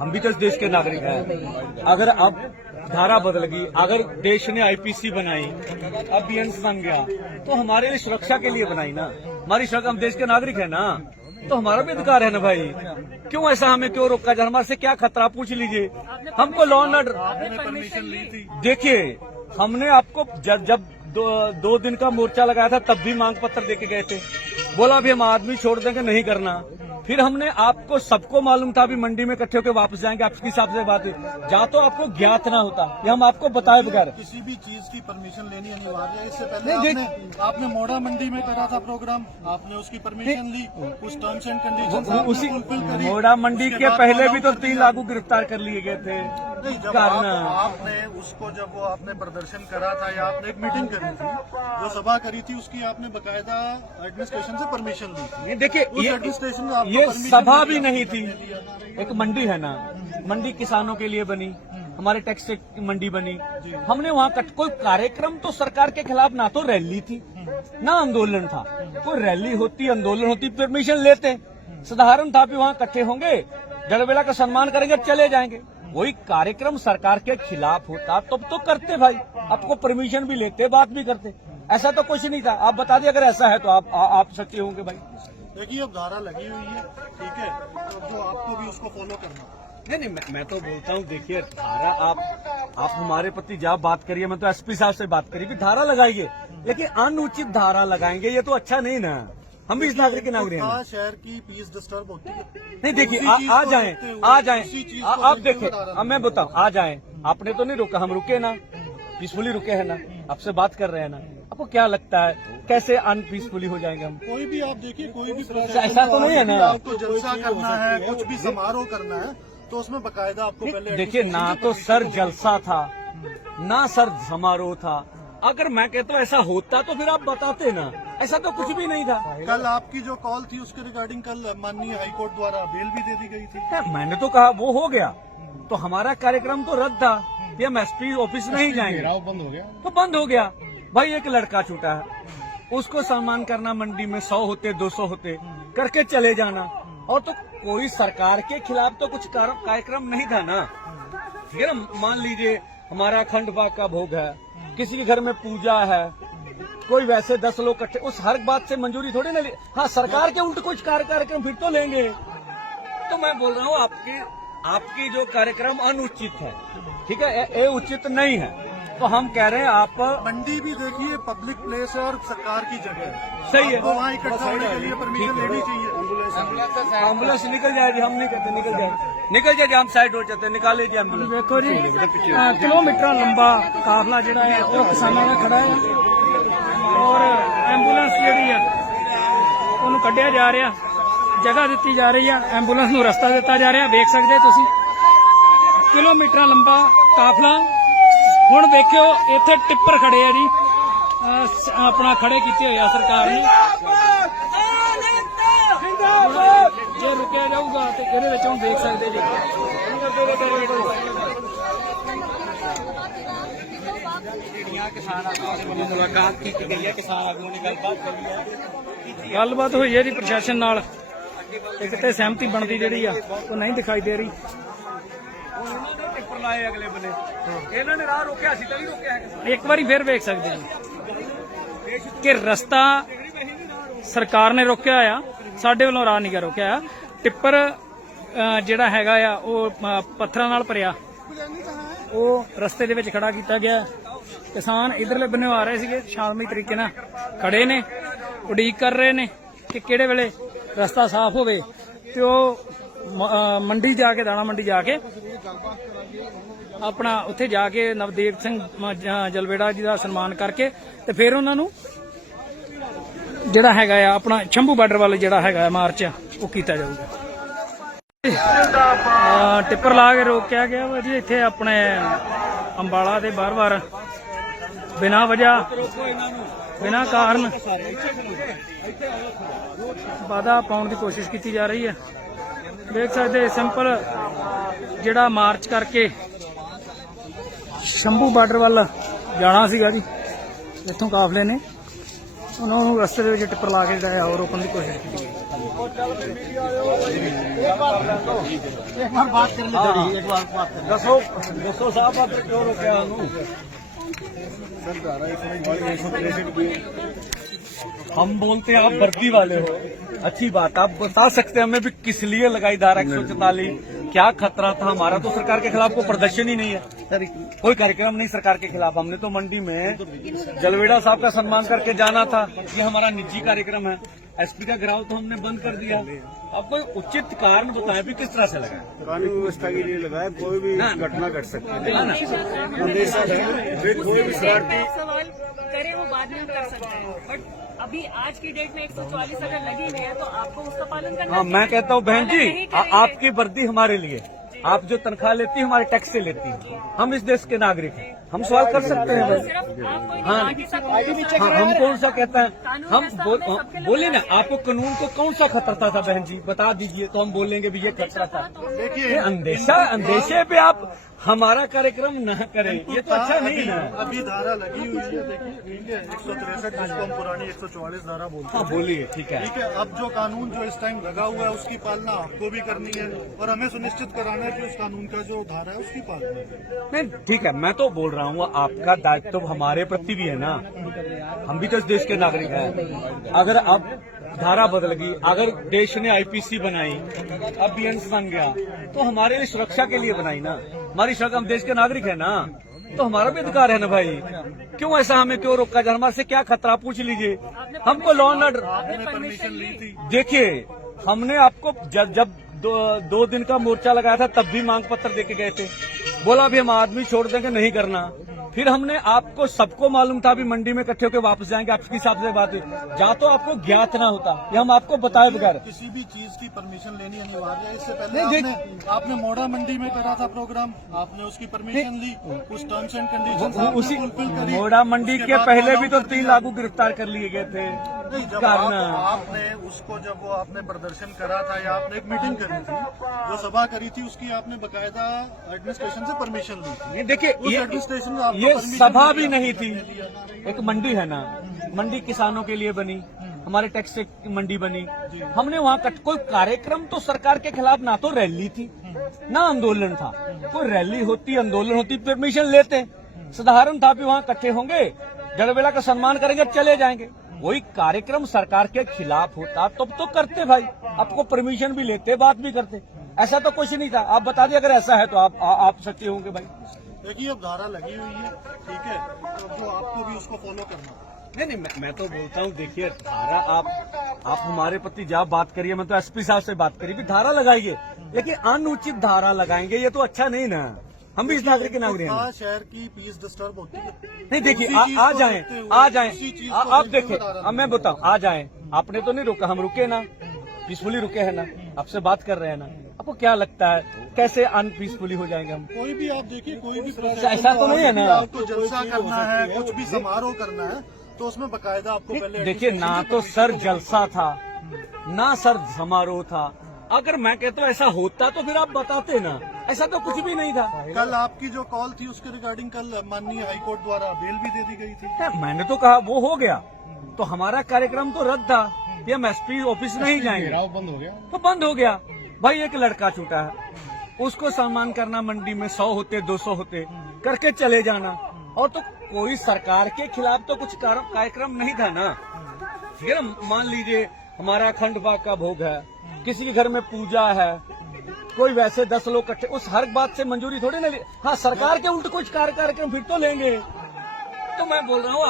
हम भी तो इस देश के नागरिक हैं। अगर अब धारा बदल गई, अगर देश ने आईपीसी बनाई, अब बीएनएस बन गया, तो हमारे लिए सुरक्षा के लिए बनाई ना, हमारी सुरक्षा, हम देश के नागरिक है ना, तो हमारा भी अधिकार है ना भाई। क्यों ऐसा हमें क्यों रोका जाए? हमारे से क्या खतरा पूछ लीजिए, हमको लॉ एंड ऑर्डर। आपने परमिशन ली थी? देखिए हमने आपको जब दो दिन का मोर्चा लगाया था तब भी मांग पत्र देके गए थे, बोला भी हम आदमी छोड़ देंगे, नहीं करना। फिर हमने आपको सबको मालूम था भी मंडी में इकट्ठे होकर वापस जाएंगे, आपके हिसाब से बात है, जा तो आपको ज्ञात ना होता, ये हम आपको बताए बगैर। किसी भी चीज की परमिशन लेनी अनिवार्य है। इससे पहले आपने मोड़ा मंडी में करा था प्रोग्राम, आपने उसकी परमिशन ली, उस टर्म्स एंड कंडीशंस उसी फुलफिल करी। मोड़ा मंडी उसके के बाद पहले मालूम भी तो करती 3 है। लागू गिरफ्तार कर लिए गए थे। नहीं, जब कारण आपने उसको जब वो आपने प्रदर्शन करा था या आपने एक मीटिंग करी थी, जो सभा करी थी, उसकी आपने बकायदा एडमिनिस्ट्रेशन से परमिशन ली थी। ये देखिए, उस एडमिनिस्ट्रेशन ने आपको ये permission सभा दी भी नहीं थी, एक मंडी है ना, मंडी किसानों के लिए बनी, हमारे टैक्स से मंडी बनी, हमने वहाँ कोई कार्यक्रम तो सरकार के खिलाफ ना तो रैली थी ना आंदोलन था। कोई रैली होती, आंदोलन होती, परमिशन लेते, साधारण था भी वहाँ इकट्ठे होंगे, जलवेड़ा का सम्मान करेंगे, चले जाएंगे। वही कार्यक्रम सरकार के खिलाफ होता तब तो करते भाई, आपको परमिशन भी लेते, बात भी करते, ऐसा तो कुछ नहीं था। आप बता दिए अगर ऐसा है तो आप सच्चे होंगे भाई। देखिए अब धारा लगी हुई है, ठीक है, तो जो आपको भी उसको फॉलो करना है। नहीं मैं तो बोलता हूँ, देखिए धारा आप आप हमारे प्रति जब बात करिए, मैं तो एसपी साहब से बात करी कि धारा लगाइए, लेकिन अनुचित धारा लगाएंगे ये तो अच्छा नहीं ना। हम भी इस नागरिक के नागरिक हैं। शहर की पीस डिस्टर्ब होती है। नहीं देखिए, आ जाएं आप देखें, अब मैं बताऊं, आ जाएं। आपने तो नहीं रोका, हम रुके ना, पीसफुली रुके हैं ना, आपसे बात कर रहे हैं ना। आपको क्या लगता है कैसे अनपीसफुली हो जाएंगे हम? कोई भी आप देखिए, कोई भी ऐसा तो नहीं है ना। आपको जलसा करना है, कुछ भी समारोह करना है तो उसमें बकायदा आपको पहले देखिए, ना तो सर जलसा था ना सर समारोह था। अगर मैं कहता हूँ ऐसा होता तो फिर आप बताते ना, ऐसा तो कुछ भी नहीं था। कल आपकी जो कॉल थी उसके रिगार्डिंग कल माननीय हाईकोर्ट द्वारा बेल भी दे दी गई थी। मैंने तो कहा वो हो गया, तो हमारा कार्यक्रम तो रद्द था कि हम एसपी ऑफिस नहीं जाएंगे, बंद हो गया तो बंद हो गया। भाई एक लड़का छूटा है, उसको सम्मान करना, मंडी में 100 होते 200 होते करके चले जाना, और तो कोई सरकार के खिलाफ तो कुछ कार्यक्रम नहीं था ना। ठीक है ना, मान लीजिए हमारा अखंड पाठ का भोग है, किसी के घर में पूजा है, कोई वैसे 10 लोग इकट्ठे, उस हर बात से मंजूरी थोड़ी ना ली। हाँ, सरकार के उल्ट कुछ कार्यक्रम फिर तो लेंगे। तो मैं बोल रहा हूँ आपकी जो कार्यक्रम अनुचित है, ठीक है, ये उचित नहीं है। तो हम कह रहे हैं आप मंडी भी देखिए पब्लिक प्लेस है और सरकार की जगह है, सही है, आपको वहाँ इकट्ठा होने के लिए परमिशन लेनी चाहिए। एम्बुलेंस निकल जाएगी, हम नहीं कहते निकल जाए, हम साइड हो जाते, निकाले जी एम्बुलेंस। ਵੇਖੋ ਜੀ ਕਿਲੋਮੀਟਰਾਂ ਲੰਬਾ ਕਾਫਲਾ ਜਿਹੜਾ ਹੈ ਉਹ ਕਿਸਾਨਾਂ ਦਾ ਖੜਾ ਹੈ ਔਰ ਐਂਬੂਲੈਂਸ ਜਿਹੜੀ ਹੈ ਉਹਨੂੰ ਕੱਢਿਆ ਜਾ ਰਿਹਾ, ਜਗ੍ਹਾ ਦਿੱਤੀ ਜਾ ਰਹੀ ਹੈ, ਐਂਬੂਲੈਂਸ ਨੂੰ ਰਸਤਾ ਦਿੱਤਾ ਜਾ ਰਿਹਾ। ਵੇਖ ਸਕਦੇ ਤੁਸੀਂ ਕਿਲੋਮੀਟਰਾਂ ਲੰਬਾ ਕਾਫਲਾ। ਹੁਣ ਦੇਖਿਓ ਇੱਥੇ ਟਿੱਪਰ ਖੜੇ ਆ ਜੀ, ਆਪਣਾ ਖੜੇ ਕੀਤੇ ਹੋਏ ਆ ਸਰਕਾਰ ਨੇ। ਜੇ ਰੁਕਿਆ ਜਾਊਗਾ ਤੇ ਇਹਦੇ ਵਿੱਚ ਹੁਣ ਦੇਖ ਸਕਦੇ ਜੀ। मुलाकात की गई है, किसान आगुओं ने गलबात करी है, ਗੱਲਬਾਤ ਹੋਈ ਹੈ ਜੀ ਪ੍ਰਸ਼ਾਸਨ ਨਾਲ, ਤੇ ਕਿਤੇ ਸਹਿਮਤੀ ਬਣਦੀ ਜਿਹੜੀ ਆ ਉਹ ਨਹੀਂ ਦਿਖਾਈ ਦੇ ਰਹੀ। ਟਿੱਪਰ ਲਾਏ ਅਗਲੇ ਬੰਨੇ, ਇਹਨਾਂ ਨੇ ਰਾਹ ਰੋਕਿਆ, ਅਸੀਂ ਤਾਂ ਨਹੀਂ ਰੋਕਿਆ ਹੈਗਾ। ਇੱਕ ਵਾਰੀ ਫਿਰ ਵੇਖ ਸਕਦੇ ਜੀ ਕਿ ਰਸਤਾ ਸਰਕਾਰ ਨੇ ਰੋਕਿਆ ਆ, ਸਾਡੇ ਵੱਲੋਂ ਰਾਹ ਨਹੀਂ ਗਾ ਰੋਕਿਆ ਆ। ਟਿੱਪਰ ਜਿਹੜਾ ਹੈਗਾ ਆ ਉਹ ਪੱਥਰਾਂ ਨਾਲ ਭਰਿਆ, ਉਹ ਰਸਤੇ ਦੇ ਵਿੱਚ ਖੜਾ ਕੀਤਾ ਗਿਆ। ਕਿਸਾਨ ਇਧਰਲੇ ਬੰਨੇ ਆ ਰਹੇ ਸੀਗੇ, ਸ਼ਾਂਤਮਈ ਤਰੀਕੇ ਨਾਲ ਖੜੇ ਨੇ, ਉਡੀਕ ਕਰ ਰਹੇ ਨੇ ਕਿ ਕਿਹੜੇ ਵੇਲੇ ਰਸਤਾ ਸਾਫ਼ ਹੋਵੇ ਤੇ ਉਹ ਮੰਡੀ ਜਾ ਕੇ, ਦਾਣਾ ਮੰਡੀ ਜਾ ਕੇ ਆਪਣਾ ਉੱਥੇ ਜਾ ਕੇ ਨਵਦੀਪ ਸਿੰਘ ਜਲਵੇੜਾ ਜੀ ਦਾ ਸਨਮਾਨ ਕਰਕੇ ਤੇ ਫਿਰ ਉਹਨਾਂ ਨੂੰ ਜਿਹੜਾ ਹੈਗਾ ਆ ਆਪਣਾ ਸ਼ੰਭੂ ਬਾਰਡਰ ਵੱਲ ਜਿਹੜਾ ਹੈਗਾ ਮਾਰਚ ਉਹ ਕੀਤਾ ਜਾਊਗਾ। ਟਿੱਪਰ ਲਾ ਕੇ ਰੋਕਿਆ ਗਿਆ ਵਾ ਜੀ ਇੱਥੇ ਆਪਣੇ ਅੰਬਾਲਾ ਦੇ ਬਾਰ-ਬਾਰ ਬਿਨਾਂ ਵਜ੍ਹਾ, ਬਿਨਾਂ ਕਾਰਨ ਬਾਧਾ ਪਾਉਣ ਦੀ ਕੋਸ਼ਿਸ਼ ਕੀਤੀ ਜਾ ਰਹੀ ਹੈ। ਦੇਖ ਸਕਦੇ ਸਿੰਪਲ ਜਿਹੜਾ ਮਾਰਚ ਕਰਕੇ ਸ਼ੰਭੂ ਬਾਰਡਰ ਵੱਲ ਜਾਣਾ ਸੀਗਾ ਜੀ, ਇੱਥੋਂ ਕਾਫਲੇ ਨੇ ਉਹਨਾਂ ਨੂੰ ਰਸਤੇ ਦੇ ਵਿੱਚ ਟਿੱਪਰ ਲਾ ਕੇ ਜਿਹੜਾ ਹੋਰ ਰੋਕਣ ਦੀ ਕੋਸ਼ਿਸ਼ ਕੀਤੀ। ਦੱਸੋ ਸਾਹਿਬ ਆਪ ਕਿਉਂ ਰੋਕਿਆ ਉਹਨੂੰ? हम बोलते हैं आप वर्दी वाले हो, अच्छी बात, आप बता सकते हैं हमें भी किस लिए लगाई धारा 144, क्या खतरा था हमारा? तो सरकार के खिलाफ कोई प्रदर्शन ही नहीं है, कोई कार्यक्रम नहीं सरकार के खिलाफ। हमने तो मंडी में जलवेड़ा साहब का सम्मान करके जाना था, ये हमारा निजी कार्यक्रम है। एसपी का घेराव तो हमने बंद कर दिया। अब कोई उचित कारण बताएं भी किस तरह से लगाए? कानून व्यवस्था के लिए लगाए, कोई भी घटना घट सकती है। अंदेशा है, फिर कोई भी शरारती सवाल करें वो बाद में कर सकते हैं, बट अभी आज की डेट में 144 अगर लगी हुई है तो आपको उसका पालन करना हाँ, मैं कहता हूँ बहन अगर जी, नहीं करेंगे- आपकी वर्दी हमारे लिए, आप जो तनख्वाह लेती है हमारे टैक्स से लेती है, हम इस देश के नागरिक हैं, हम सवाल कर सकते हैं बस। सिर्फ आपको ही नहीं, हाँ, बाकी सब हाँ, हम कौन सा कहता है, कानून हम व्यवस्था हमने सबके लिए बोले ना, बनाया है। आपको कानून को कौन सा खतरा था बहन जी, बता दीजिए तो हम बोलेंगे भी ये खतरा था। देखिए ये अंदेशे पे आप हमारा कार्यक्रम न करें, ये तो अच्छा नहीं है। अभी धारा लगी हुई है, देखिए ठीक है, 163 जिसको हम पुरानी 144 धारा बोलते हाँ हैं। बोलिए, ठीक है। ठीक है, अब जो कानून जो इस टाइम लगा हुआ है उसकी पालना आपको भी करनी है और हमें सुनिश्चित कराना है कि उस कानून का जो धारा है उसकी पालना है। नहीं ठीक है, मैं तो बोल रहा हूँ आपका दायित्व तो हमारे प्रति भी है ना, हम भी तो इस देश के नागरिक हैं। अगर आप धारा बदल गई। अगर देश ने आईपीसी बनाई, अब बीएनएस बन गया, तो हमारे लिए सुरक्षा के लिए बनाई ना, हमारी सुरक्षा, हम देश के नागरिक है ना, तो हमारा भी अधिकार है ना भाई। क्यों ऐसा हमें क्यों रोका जाए? हमारे से क्या खतरा पूछ लीजिए। हमको लॉ एंड ऑर्डर, आपने परमिशन ली थी? देखिए हमने आपको जब दो दिन का मोर्चा लगाया था तब भी मांग पत्र देके गए थे, बोला भी हम आदमी छोड़ देंगे, नहीं करना। फिर हमने आपको सबको मालूम था भी मंडी में इकट्ठे होकर वापस जाएंगे, आपके हिसाब से बात है, जा तो आपको ज्ञात ना होता, ये हम आपको बताए बगैर। किसी भी चीज की परमिशन लेनी अनिवार्य है। इससे पहले आपने मोड़ा मंडी में करा था प्रोग्राम, आपने उसकी परमिशन ली, उस टर्म्स एंड कंडीशंस उसी फुलफिल करी। मोड़ा मंडी उसके के बाद पहले भी तो अलाउ कर 3 दिया। लागू गिरफ्तार कर लिए गए थे। नहीं, जब कारण आपने उसको जब वो आपने प्रदर्शन करा था या आपने एक मीटिंग करी थी, जो सभा करी थी, उसकी आपने बकायदा एडमिनिस्ट्रेशन से परमिशन ली थी। ये देखिए उस एडमिनिस्ट्रेशन ने आपको ये permission सभा दी भी है। नहीं थी, एक मंडी है ना, मंडी किसानों के लिए बनी, हमारे टैक्स से मंडी बनी। हमने वहाँ कोई कार्यक्रम तो सरकार के खिलाफ ना तो रैली थी ना आंदोलन था। कोई रैली होती, आंदोलन होती, परमिशन लेते, साधारण था भी वहाँ इकट्ठे होंगे, जड़बेला का सम्मान करेंगे, चले जाएंगे। वही कार्यक्रम सरकार के खिलाफ होता तब तो करते भाई, आपको परमिशन भी लेते, बात भी करते। ऐसा तो कुछ नहीं था। आप बता दिए अगर ऐसा है तो आप सच्चे होंगे भाई। देखिए अब धारा लगी हुई है, ठीक है, तो जो आपको भी उसको फॉलो करना। नहीं, मैं तो बोलता हूँ, देखिए धारा आप हमारे प्रति जब बात करिए, मैं तो एसपी साहब से बात करी भी धारा लगाइए, लेकिन अनुचित धारा लगाएंगे ये तो अच्छा नहीं ना। हम भी इस नागरिक के नागरिक हैं। शहर की पीस डिस्टर्ब होती है। नहीं देखिए उसी चीज आ को जाएं, देखते हुए, आ जाएं, उसी चीज को आप देखते देखिए, हुए अब मैं बताऊं, आ जाएं, आपने तो नहीं रोका, हम रुके ना, पीसफुली रुके हैं ना, आपसे बात कर रहे हैं ना। आपको क्या लगता है कैसे अनपीसफुली हो जाएंगे हम? कोई भी आप देखिए, कोई भी प्रोसेस ऐसा तो नहीं है ना। आपको जलसा करना है, कुछ भी समारोह करना है, तो उसमें बकायदा आपको पहले देखिए ना तो सर जलसा था ना सर समारोह था। अगर मैं कहता हूँ ऐसा होता तो फिर आप बताते ना, ऐसा तो कुछ भी नहीं था। कल आपकी जो कॉल थी उसके रिगार्डिंग कल माननीय हाईकोर्ट द्वारा बेल भी दे दी गई थी। मैंने तो कहा वो हो गया, तो हमारा कार्यक्रम तो रद्द था कि हम एसपी ऑफिस नहीं जाएंगे, बंद हो गया। तो बंद हो गया। भाई एक लड़का छूटा है, उसको सम्मान करना, मंडी में 100 होते 200 होते करके चले जाना, और तो कोई सरकार के खिलाफ तो कुछ कार्यक्रम नहीं था ना। ठीक है ना, मान लीजिए हमारा अखंड पाठ का भोग है, किसी के घर में पूजा है, कोई वैसे 10 लोग इकट्ठे, उस हर बात से मंजूरी थोड़ी ना। हाँ, सरकार के उल्टे कुछ कार्यक्रम फिर तो लेंगे। तो मैं बोल रहा हूँ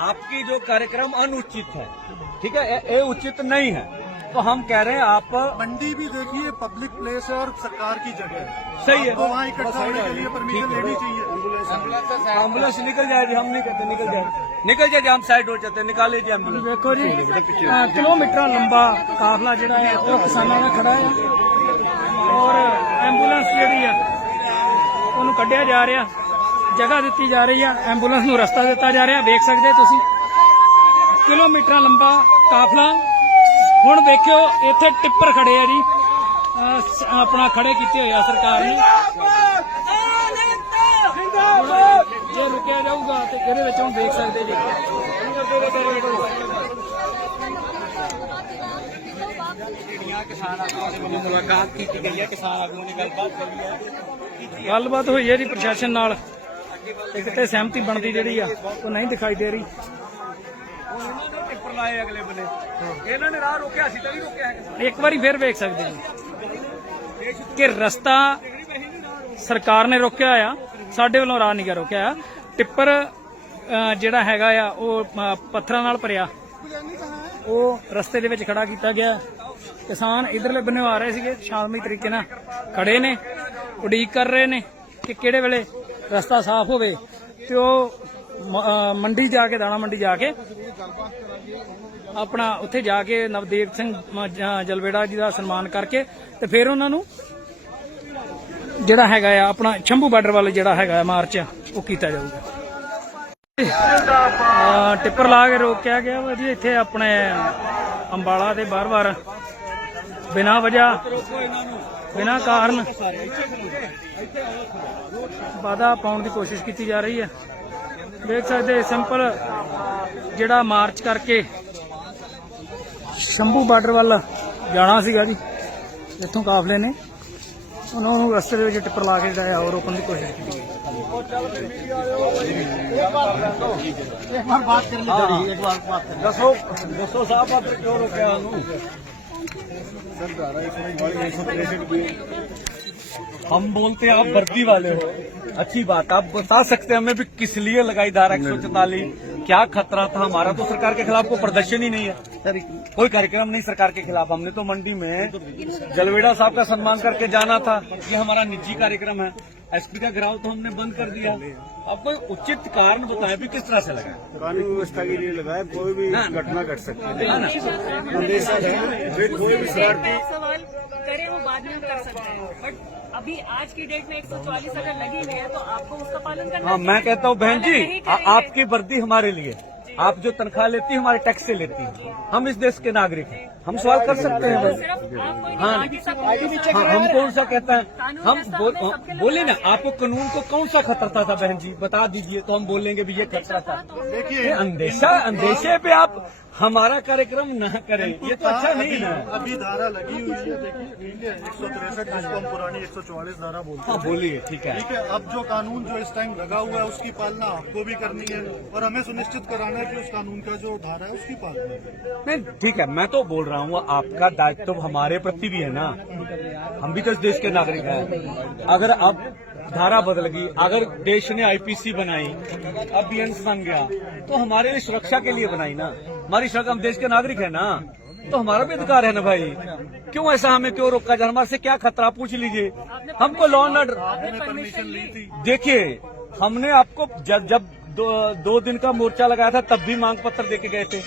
आपकी जो कार्यक्रम अनुचित है, ठीक है, ये उचित नहीं है। तो हम कह रहे हैं आप मंडी भी देखिए पब्लिक प्लेस है और सरकार की जगह है, सही है, आपको वहाँ इकट्ठा होने के लिए परमिशन लेनी चाहिए। एम्बुलेंस निकल जाए जी, हम नहीं कहते निकल जाए जी, हम साइड हो जाते, निकाले जी एम्बुलेंस। ਵੇਖੋ ਜੀ ਕਿਲੋਮੀਟਰਾਂ ਲੰਬਾ ਕਾਫਲਾ ਜਿਹੜਾ ਹੈ ਉਹ ਕਿਸਾਨਾਂ ਦਾ ਖੜਾ ਹੈ ਔਰ ਐਂਬੂਲੈਂਸ ਜਿਹੜੀ ਆ ਉਹਨੂੰ ਕੱਢਿਆ ਜਾ ਰਿਹਾ, ਜਗ੍ਹਾ ਦਿੱਤੀ ਜਾ ਰਹੀ ਆ, ਐਂਬੂਲੈਂਸ ਨੂੰ ਰਸਤਾ ਦਿੱਤਾ ਜਾ ਰਿਹਾ। ਵੇਖ ਸਕਦੇ ਤੁਸੀਂ ਕਿਲੋਮੀਟਰਾਂ ਲੰਬਾ ਕਾਫਲਾ। ਹੁਣ ਦੇਖਿਓ ਇੱਥੇ ਟਿੱਪਰ ਖੜੇ ਆ ਜੀ, ਆਪਣਾ ਖੜੇ ਕੀਤੇ ਹੋਏ ਆ ਸਰਕਾਰ ਨੇ। ਜੇ ਰੁਕਿਆ ਜਾਊਗਾ ਤੇ ਇਹਦੇ ਵਿੱਚ ਹੁਣ ਦੇਖ ਸਕਦੇ ਜੀ। मुलाकात की गई है, किसान आगुओं ने गलबात कर ली है। ਗੱਲਬਾਤ ਹੋਈ ਹੈ ਜੀ ਪ੍ਰਸ਼ਾਸਨ ਨਾਲ, ਤੇ ਕਿਤੇ ਸਹਿਮਤੀ ਬਣਦੀ ਜਿਹੜੀ ਆ ਉਹ ਨਹੀਂ ਦਿਖਾਈ ਦੇ ਰਹੀ। ਟਿੱਪਰ ਲਾਏ ਅਗਲੇ ਬੰਨੇ, ਇਹਨਾਂ ਨੇ ਰਾਹ ਰੋਕਿਆ ਸੀ ਤਾਂ ਵੀ ਰੋਕਿਆ ਹੈ। ਇੱਕ ਵਾਰੀ ਫਿਰ ਵੇਖ ਸਕਦੇ ਜੀ ਕਿ ਰਸਤਾ ਸਰਕਾਰ ਨੇ ਰੋਕਿਆ ਆ, ਸਾਡੇ ਵੱਲੋਂ ਰਾਹ ਨਹੀਂ ਗਾ ਰੋਕਿਆ। ਟਿੱਪਰ ਜਿਹੜਾ ਹੈਗਾ ਆ ਉਹ ਪੱਥਰਾਂ ਨਾਲ ਭਰਿਆ, ਉਹ ਰਸਤੇ ਦੇ ਵਿੱਚ ਖੜਾ ਕੀਤਾ ਗਿਆ। ਕਿਸਾਨ ਇਧਰਲੇ ਬੰਨੇ ਆ ਰਹੇ ਸੀਗੇ, ਸ਼ਾਂਤਮਈ ਤਰੀਕੇ ਨਾਲ ਖੜੇ ਨੇ, ਉਡੀਕ ਕਰ ਰਹੇ ਨੇ ਕਿ ਕਿਹੜੇ ਵੇਲੇ ਰਸਤਾ ਸਾਫ਼ ਹੋਵੇ ਤੇ ਉਹ ਮੰਡੀ ਜਾ ਕੇ, ਦਾਣਾ ਮੰਡੀ ਜਾ ਕੇ ਆਪਣਾ ਉੱਥੇ ਜਾ ਕੇ ਨਵਦੀਪ ਸਿੰਘ ਜਲਵੇੜਾ ਜੀ ਦਾ ਸਨਮਾਨ ਕਰਕੇ ਤੇ ਫਿਰ ਉਹਨਾਂ ਨੂੰ ਜਿਹੜਾ ਹੈਗਾ ਆ ਆਪਣਾ ਸ਼ੰਭੂ ਬਾਰਡਰ ਵੱਲ ਜਿਹੜਾ ਹੈਗਾ ਮਾਰਚ ਉਹ ਕੀਤਾ ਜਾਊਗਾ। ਟਿੱਪਰ ਲਾ ਕੇ ਰੋਕਿਆ ਗਿਆ ਵਾ ਜੀ ਇੱਥੇ ਆਪਣੇ ਅੰਬਾਲਾ ਦੇ ਬਾਰ-ਬਾਰ ਬਿਨਾਂ ਵਜ੍ਹਾ, ਬਿਨਾਂ ਕਾਰਨ ਬਾਧਾ ਪਾਉਣ ਦੀ ਕੋਸ਼ਿਸ਼ ਕੀਤੀ ਜਾ ਰਹੀ ਹੈ। ਦੇਖ ਸਕਦੇ ਸਿੰਪਲ ਜਿਹੜਾ ਮਾਰਚ ਕਰਕੇ ਸ਼ੰਭੂ ਬਾਰਡਰ ਵੱਲ ਜਾਣਾ ਸੀਗਾ ਜੀ, ਇੱਥੋਂ ਕਾਫਲੇ ਨੇ ਉਹਨਾਂ ਨੂੰ ਰਸਤੇ ਦੇ ਵਿੱਚ ਟਿੱਪਰ ਲਾ ਕੇ ਜਿਹੜਾ ਆ ਉਹ ਰੋਕਣ ਦੀ ਕੋਸ਼ਿਸ਼ ਕੀਤੀ। एक बार बात कर लीजिए, एक बार बात कर दसो साहब आप क्यों रोके हम बोलते हैं आप वर्दी वाले हो, अच्छी बात, आप बता सकते हैं हमें भी किस लिए लगाई धारा 144, क्या खतरा था हमारा? तो सरकार के खिलाफ कोई प्रदर्शन ही नहीं है, कोई कार्यक्रम नहीं सरकार के खिलाफ। हमने तो मंडी में जलवेड़ा साहब का सम्मान करके जाना था, ये हमारा निजी कार्यक्रम है। एसपी का घेराव तो हमने बंद कर दिया। अब कोई उचित कारण बताएं भी किस तरह से लगाए? कानून व्यवस्था के लिए लगाया, कोई भी घटना घट सकती है। अंदेशा है, कोई भी शरारती सवाल करें वो बाद में कर सकते हैं, बट अभी आज की डेट में 144 अगर लगी हुई है तो आपको उसका पालन करना हाँ, मैं कहता हूँ बहन अगर जी, नहीं करेंगे- आपकी वर्दी हमारे लिए, आप जो तनख्वाह लेती है हमारे टैक्स से लेती है, हम इस देश के नागरिक हैं, हम सवाल कर सकते हैं भाई। सिर्फ आप कोई हाँ। बाकी सब पीछे हाँ, हम कौन सा कहता है, कानून हम व्यवस्था हमने सबके लिए बोले ना, बनाया है। आपको कानून को कौन सा खतरा था बहन जी, बता दीजिए तो हम बोलेंगे भी ये खतरा था। देखिए, अंदेशे पे आप हमारा कार्यक्रम न करें, ये तो अच्छा नहीं है। अभी धारा लगी हुई है, देखिए ठीक है, 163 जिसको हम पुरानी 144 धारा बोलते हाँ हैं। बोलिए, ठीक है। ठीक है, अब जो कानून जो इस टाइम लगा हुआ है उसकी पालना आपको भी करनी है और हमें सुनिश्चित कराना है कि उस कानून का जो धारा है उसकी पालना है। नहीं ठीक है, मैं तो बोल रहा हूँ आपका दायित्व तो हमारे प्रति भी है ना, हम भी तो इस देश के नागरिक हैं। अगर अब धारा बदल गई, अगर देश ने आईपीसी बनाई, अब बीएनएस बन गया, तो हमारे लिए सुरक्षा के लिए बनाई ना, हमारी सुरक्षा, हम देश के नागरिक है ना, तो हमारा भी अधिकार है ना भाई। क्यों ऐसा हमें क्यों रोका जाए? हमारे से क्या खतरा पूछ लीजिए, हमको लॉ एंड ऑर्डर। आपने परमिशन ली थी? देखिए, हमने आपको जब दो दिन का मोर्चा लगाया था तब भी मांग पत्र देके गए थे,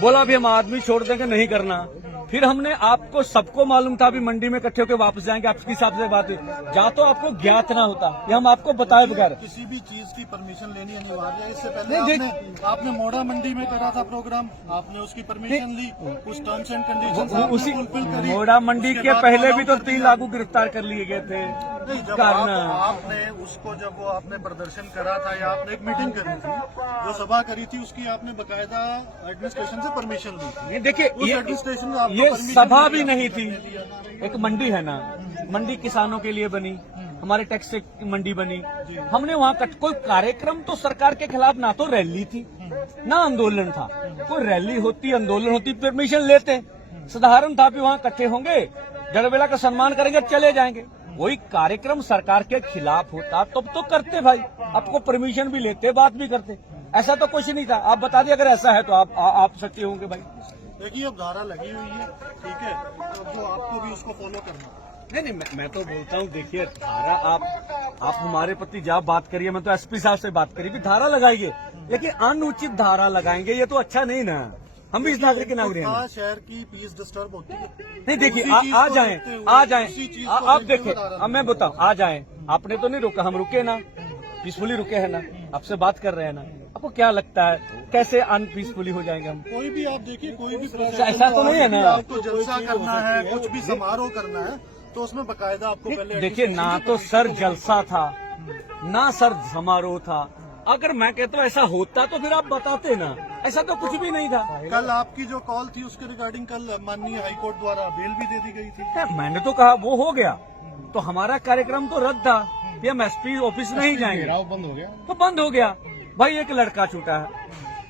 बोला भी हम आदमी छोड़ देंगे, नहीं करना। फिर हमने आपको सबको मालूम था भी मंडी में इकट्ठे होकर वापस जाएंगे, आपके हिसाब से बात है, जा तो आपको ज्ञात ना होता, ये हम आपको बताए बगैर। किसी भी चीज की परमिशन लेनी अनिवार्य है। इससे पहले आपने मोड़ा मंडी में करा था प्रोग्राम, आपने उसकी परमिशन ली, उस टर्म्स एंड कंडीशन उसी फुलफिल करी। मोड़ा मंडी उसके के बाद पहले भी तो allow कर 3 दिया। लागू गिरफ्तार कर लिए गए थे। नहीं, जब कारण आपने उसको जब वो आपने प्रदर्शन करा था या आपने एक मीटिंग करी थी, जो सभा करी थी, उसकी आपने बकायदा एडमिनिस्ट्रेशन से परमिशन ली थी। ये देखिए, उस एडमिनिस्ट्रेशन ने आपको ये permission सभा दी, भी आपने नहीं थी, ले लिया। एक मंडी है ना, मंडी किसानों के लिए बनी, हमारे टैक्स से मंडी बनी, हमने वहाँ कोई कार्यक्रम तो सरकार के खिलाफ ना तो रैली थी ना आंदोलन था। कोई रैली होती, आंदोलन होती, परमिशन लेते, साधारण था भी वहाँ इकट्ठे होंगे, जड़बेला का सम्मान करेंगे, चले जाएंगे। वही कार्यक्रम सरकार के खिलाफ होता तब तो करते भाई, आपको परमिशन भी लेते, बात भी करते, ऐसा तो कुछ नहीं था। आप बता दिए, अगर ऐसा है तो आप सच्चे होंगे भाई। देखिए, अब धारा लगी हुई है, ठीक है, तो जो आपको भी उसको फॉलो करना है। नहीं, मैं तो बोलता हूँ, देखिए धारा आप हमारे प्रति जब बात करिए, मैं तो एसपी साहब से बात करी भी धारा लगाइए, लेकिन अनुचित धारा लगाएंगे ये तो अच्छा नहीं ना, हम भी इस नागरिक के नागरिक हैं। शहर की पीस डिस्टर्ब होती है। नहीं देखिए, उसी चीज आ को जाएं, देखते हुए, आ जाएं, उसी चीज को आप देखते देखिए, हुए अब मैं बताऊं, आ जाएं, आपने तो नहीं रोका, हम रुके ना, पीसफुली रुके हैं ना, आपसे बात कर रहे हैं ना, आपको क्या लगता है कैसे अनपीसफुली हो जाएंगे हम? कोई भी आप देखिए, कोई भी ऐसा तो नहीं है ना? आपको जलसा करना है, कुछ भी समारोह करना है, तो उसमें बकायदा आपको पहले देखिए, ना तो सर जलसा था, ना सर समारोह था। अगर मैं कहता हूँ ऐसा होता तो फिर आप बताते ना, ऐसा तो कुछ भी नहीं था। कल आपकी जो कॉल थी उसके रिगार्डिंग कल माननीय हाईकोर्ट द्वारा बेल भी दे दी गई थी। मैंने तो कहा वो हो गया, तो हमारा कार्यक्रम तो रद्द था, ये हम एसपी ऑफिस नहीं जाएंगे, बंद हो गया। तो बंद हो गया भाई। एक लड़का छूटा है,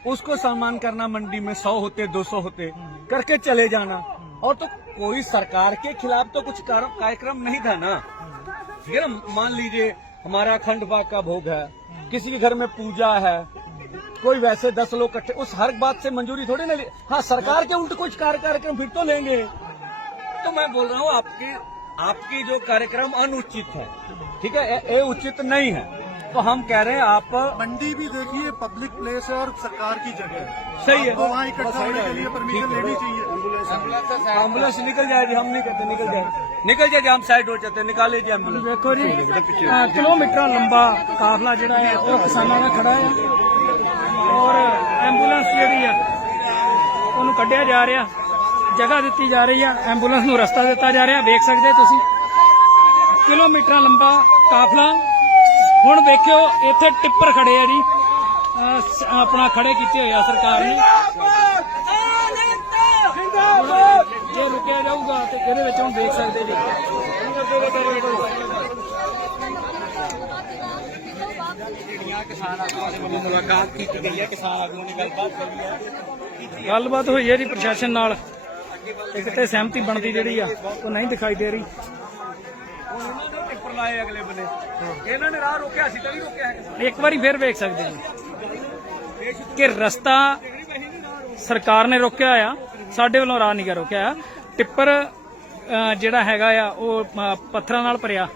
उसको सम्मान करना, मंडी में 100 होते 200 होते करके चले जाना, और तो कोई सरकार के खिलाफ तो कुछ कार्यक्रम नहीं था ना। ठीक है ना, मान लीजिए हमारा अखंड पाठ का भोग है, किसी के घर में पूजा है, कोई वैसे 10 लोग इकट्ठे, उस हर बात से मंजूरी थोड़ी ना ले। हाँ, सरकार के उल्टे कुछ कार्यक्रम फिर तो लेंगे। तो मैं बोल रहा हूँ आपकी जो कार्यक्रम अनुचित है, ठीक है, ये उचित नहीं है, तो हम कह रहे हैं आप मंडी भी देखिए पब्लिक प्लेस है और सरकार की जगह है, सही है, आपको वहाँ इकट्ठा होने के लिए परमिशन लेनी चाहिए। एम्बुलेंस निकल जाए जी, हम नहीं कहते निकल जाए, हम साइड हो जाते, निकाले जी एम्बुलेंस। ਵੇਖੋ ਜੀ ਕਿਲੋਮੀਟਰਾਂ ਲੰਬਾ ਕਾਫਲਾ ਜਿਹੜਾ ਹੈ ਉਹ ਕਿਸਾਨਾਂ ਦਾ ਖੜਾ ਹੈ ਔਰ ਐਂਬੂਲੈਂਸ ਜਿਹੜੀ ਆ ਉਹਨੂੰ ਕੱਢਿਆ ਜਾ ਰਿਹਾ, ਜਗ੍ਹਾ ਦਿੱਤੀ ਜਾ ਰਹੀ ਆ, ਐਂਬੂਲੈਂਸ ਨੂੰ ਰਸਤਾ ਦਿੱਤਾ ਜਾ ਰਿਹਾ। ਵੇਖ ਸਕਦੇ ਤੁਸੀਂ ਕਿਲੋਮੀਟਰਾਂ ਲੰਬਾ ਕਾਫਲਾ। ਹੁਣ ਵੇਖਿਓ ਇੱਥੇ ਟਿੱਪਰ ਖੜੇ ਆ ਜੀ, ਆਪਣਾ ਖੜੇ ਕੀਤੇ ਹੋਏ ਆ ਸਰਕਾਰ ਨੇ। ਜੇ ਰੁਕਿਆ ਜਾਊਗਾ ਤੇ ਇਹਦੇ ਵਿੱਚ ਹੁਣ ਦੇਖ ਸਕਦੇ ਜੀ। ਗੱਲਬਾਤ ਹੋਈ ਹੈ ਜੀ ਪ੍ਰਸ਼ਾਸਨ ਨਾਲ, ਇੱਕ ਤੇ ਸਹਿਮਤੀ ਬਣਦੀ ਜਿਹੜੀ ਆ ਉਹ ਨਹੀਂ ਦਿਖਾਈ ਦੇ ਰਹੀ। ਟਿੱਪਰ ਲਾਏ ਅਗਲੇ ਬੰਨੇ, ਇਹਨਾਂ ਨੇ ਰਾਹ ਰੋਕਿਆ ਸੀ ਤਾਂ ਨਹੀਂ ਰੋਕਿਆ ਹੈ। ਇੱਕ ਵਾਰੀ ਫਿਰ ਵੇਖ ਸਕਦੇ ਜੀ ਕਿ ਰਸਤਾ ਸਰਕਾਰ ਨੇ ਰੋਕਿਆ ਆ, ਸਾਡੇ ਵੱਲੋਂ ਰਾਹ ਨਹੀਂ ਗਾ ਰੋਕਿਆ। ਟਿੱਪਰ ਜਿਹੜਾ ਹੈਗਾ ਆ ਉਹ ਪੱਥਰਾਂ ਨਾਲ ਭਰਿਆ,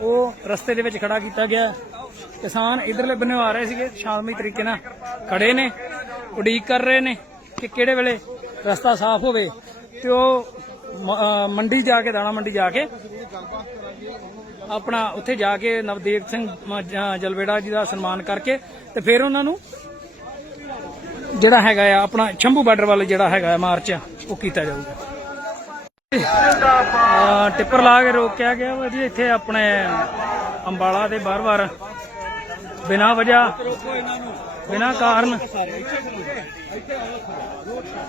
ਉਹ ਰਸਤੇ ਦੇ ਵਿੱਚ ਖੜਾ ਕੀਤਾ ਗਿਆ। ਕਿਸਾਨ ਇਧਰਲੇ ਬੰਨੇ ਆ ਰਹੇ ਸੀਗੇ, ਸ਼ਾਂਤਮਈ ਤਰੀਕੇ ਨਾਲ ਖੜੇ ਨੇ, ਉਡੀਕ ਕਰ ਰਹੇ ਨੇ ਕਿ ਕਿਹੜੇ ਵੇਲੇ ਰਸਤਾ ਸਾਫ਼ ਹੋਵੇ ਤੇ ਉਹ ਮੰਡੀ ਜਾ ਕੇ, ਦਾਣਾ ਮੰਡੀ ਜਾ ਕੇ ਆਪਣਾ ਉੱਥੇ ਜਾ ਕੇ ਨਵਦੇਵ ਸਿੰਘ ਜਲਵੇੜਾ ਜੀ ਦਾ ਸਨਮਾਨ ਕਰਕੇ ਤੇ ਫਿਰ ਉਹਨਾਂ ਨੂੰ ਜਿਹੜਾ ਹੈਗਾ ਆ ਆਪਣਾ ਸ਼ੰਭੂ ਬਾਰਡਰ ਵੱਲ ਜਿਹੜਾ ਹੈਗਾ ਮਾਰਚ ਉਹ ਕੀਤਾ ਜਾਊਗਾ। ਟਿੱਪਰ ਲਾ ਕੇ ਰੋਕਿਆ ਗਿਆ ਵਾ ਜੀ ਇੱਥੇ ਆਪਣੇ ਅੰਬਾਲਾ ਦੇ ਬਾਰ-ਬਾਰ ਬਿਨਾਂ ਵਜ੍ਹਾ, ਬਿਨਾਂ ਕਾਰਨ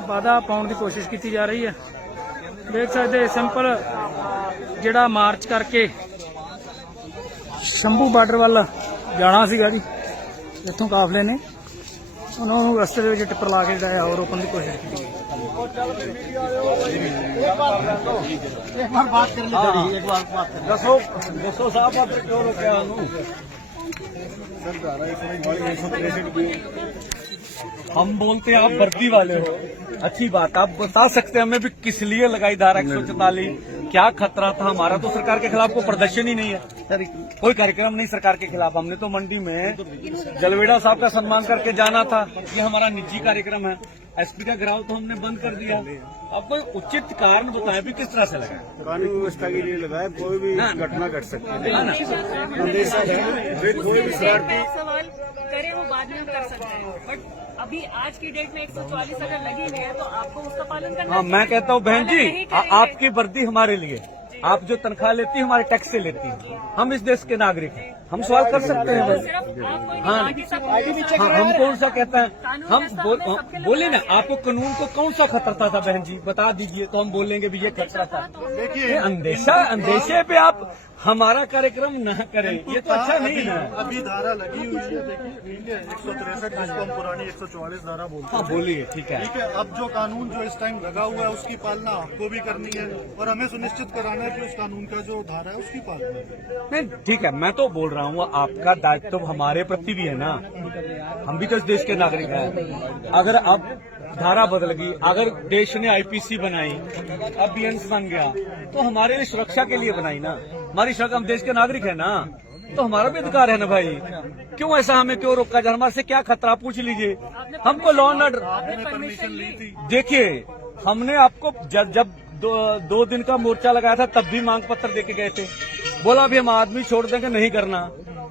ਬਾਧਾ ਪਾਉਣ ਦੀ ਕੋਸ਼ਿਸ਼ ਕੀਤੀ ਜਾ ਰਹੀ ਹੈ। ਦੇਖ ਸਕਦੇ ਸਿੰਪਲ ਜਿਹੜਾ ਮਾਰਚ ਕਰਕੇ ਸ਼ੰਭੂ ਬਾਰਡਰ ਵੱਲ ਜਾਣਾ ਸੀਗਾ ਜੀ, ਇੱਥੋਂ ਕਾਫਲੇ ਨੇ ਉਹਨਾਂ ਨੂੰ ਰਸਤੇ ਦੇ ਵਿੱਚ ਟਿੱਪਰ ਲਾ ਕੇ ਜਿਹੜਾ ਹੈ ਉਹ ਰੋਕਣ ਦੀ ਕੋਸ਼ਿਸ਼ ਕੀਤੀ। ਦੱਸੋ ਸਾਹਿਬ ਆਪ ਕਿਉਂ ਰੋਕਿਆ ਉਹਨੂੰ? हम बोलते हैं आप वर्दी वाले हो, अच्छी बात, आप बता सकते हैं हमें भी किस लिए लगाई धारा 144, क्या खतरा था हमारा? तो सरकार के खिलाफ कोई प्रदर्शन ही नहीं है, कोई कार्यक्रम नहीं सरकार के खिलाफ। हमने तो मंडी में जलवेड़ा साहब का सम्मान करके जाना था, ये हमारा निजी कार्यक्रम है। एसपी का घेराव तो हमने बंद कर दिया। अब कोई उचित कारण बताए भी किस तरह से लगाए? कानून व्यवस्था के लिए लगाया, कोई भी घटना घट सकती है। अंदेशा है, कोई भी शरारती सवाल करें वो बाद में हम कर सकते हैं, बट अभी आज की डेट में 144 अगर लगी हुई है तो आपको उसका पालन करना हाँ, मैं कहता हूँ बहन जी, नहीं करेंगे। आपकी वर्दी हमारे लिए, आप जो तनख्वाह लेती है हमारे टैक्स से लेती है, हम इस देश के नागरिक हैं, हम सवाल कर सकते हैं। सिर्फ आप कोई नहीं, हाँ, बाकी सब हाँ, हम कौन सा कहते हैं, हम बोले ना, आपको कानून को कौन सा खतरा था बहन जी, बता दीजिए तो हम बोलेंगे भी ये खतरा था। देखिए अंदेशे पे आप हमारा कार्यक्रम न करें, ये तो अच्छा नहीं है। अभी धारा लगी हुई है, देखिए 163 जिसको हम पुरानी 144 धारा बोलते हैं। हाँ बोलिए, ठीक है। ठीक है, अब जो कानून जो इस टाइम लगा हुआ है उसकी पालना आपको भी करनी है और हमें सुनिश्चित कराना है कि उस कानून का जो धारा है उसकी पालना है। नहीं ठीक है, मैं तो बोल रहा हूँ आपका दायित्व तो हमारे प्रति भी है ना, हम भी तो इस देश के नागरिक हैं। अगर अब धारा बदल गई, अगर देश ने आईपीसी बनाई, अब बीएनएस बन गया, तो हमारे लिए सुरक्षा के लिए बनाई ना, हमारी सुरक्षा, हम देश के नागरिक है ना, तो हमारा भी अधिकार है ना भाई। क्यों ऐसा हमें क्यों रोका जाए? हमारे से क्या खतरा पूछ लीजिए। हमको लॉ एंड ऑर्डर, आपने परमिशन ली थी? देखिए हमने आपको जब दो दिन का मोर्चा लगाया था तब भी मांग पत्र देके गए थे, बोला भी हम आदमी छोड़ देंगे, नहीं करना।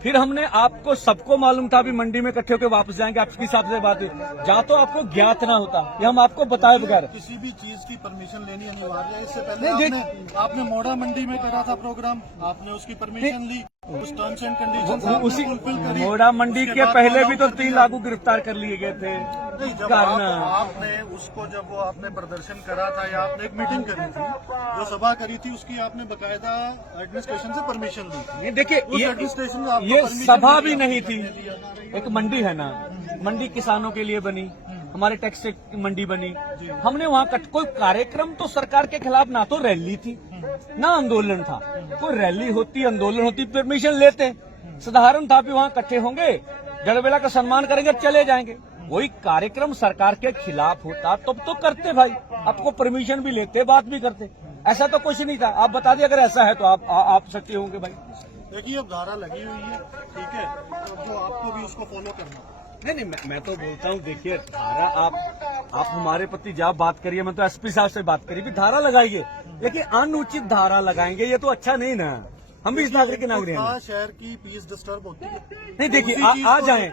फिर हमने आपको सबको मालूम था भी मंडी में इकट्ठे होकर वापस जाएंगे, आपके हिसाब से बात है, जा तो आपको ज्ञात ना होता, ये हम आपको बताए बगैर। किसी भी चीज की परमिशन लेनी अनिवार्य है। इससे पहले आपने मोड़ा मंडी में करा था प्रोग्राम, आपने उसकी परमिशन ली, उस टर्म्स एंड कंडीशन उसी मोड़ा मंडी के पहले भी तो 3 लागू गिरफ्तार कर लिए गए थे। जब आपने उसको, जब वो आपने प्रदर्शन करा था या आपने एक मीटिंग करी थी, जो सभा करी थी, उसकी आपने बकायदा एडमिनिस्ट्रेशन से परमिशन ली थी। ये देखिए, एडमिनिस्ट्रेशन ये सभा भी नहीं थी, एक मंडी है ना, मंडी किसानों के लिए बनी, हमारे टैक्स से मंडी बनी, हमने वहाँ कोई कार्यक्रम तो सरकार के खिलाफ ना तो रैली थी ना आंदोलन था। कोई रैली होती, आंदोलन होती, परमिशन लेते, साधारण था भी वहाँ इकट्ठे होंगे, जलवेड़ा का सम्मान करेंगे, चले जाएंगे। वही कार्यक्रम सरकार के खिलाफ होता तब तो करते भाई, आपको परमिशन भी लेते, बात भी करते, ऐसा तो कुछ नहीं था। आप बता दिए, अगर ऐसा है तो आप सच्चे होंगे भाई। देखिए अब धारा लगी हुई है, ठीक है, तो जो आपको भी उसको फॉलो करना। नहीं, मैं तो बोलता हूँ, देखिए धारा आप हमारे प्रति जब बात करिए, मैं तो एसपी साहब से बात करी भी धारा लगाइए, लेकिन अनुचित धारा लगाएंगे ये तो अच्छा नहीं ना, हम भी इस नागरिक के नागरिक हैं। शहर की पीस डिस्टर्ब होती है। नहीं देखिए, आ जाएं,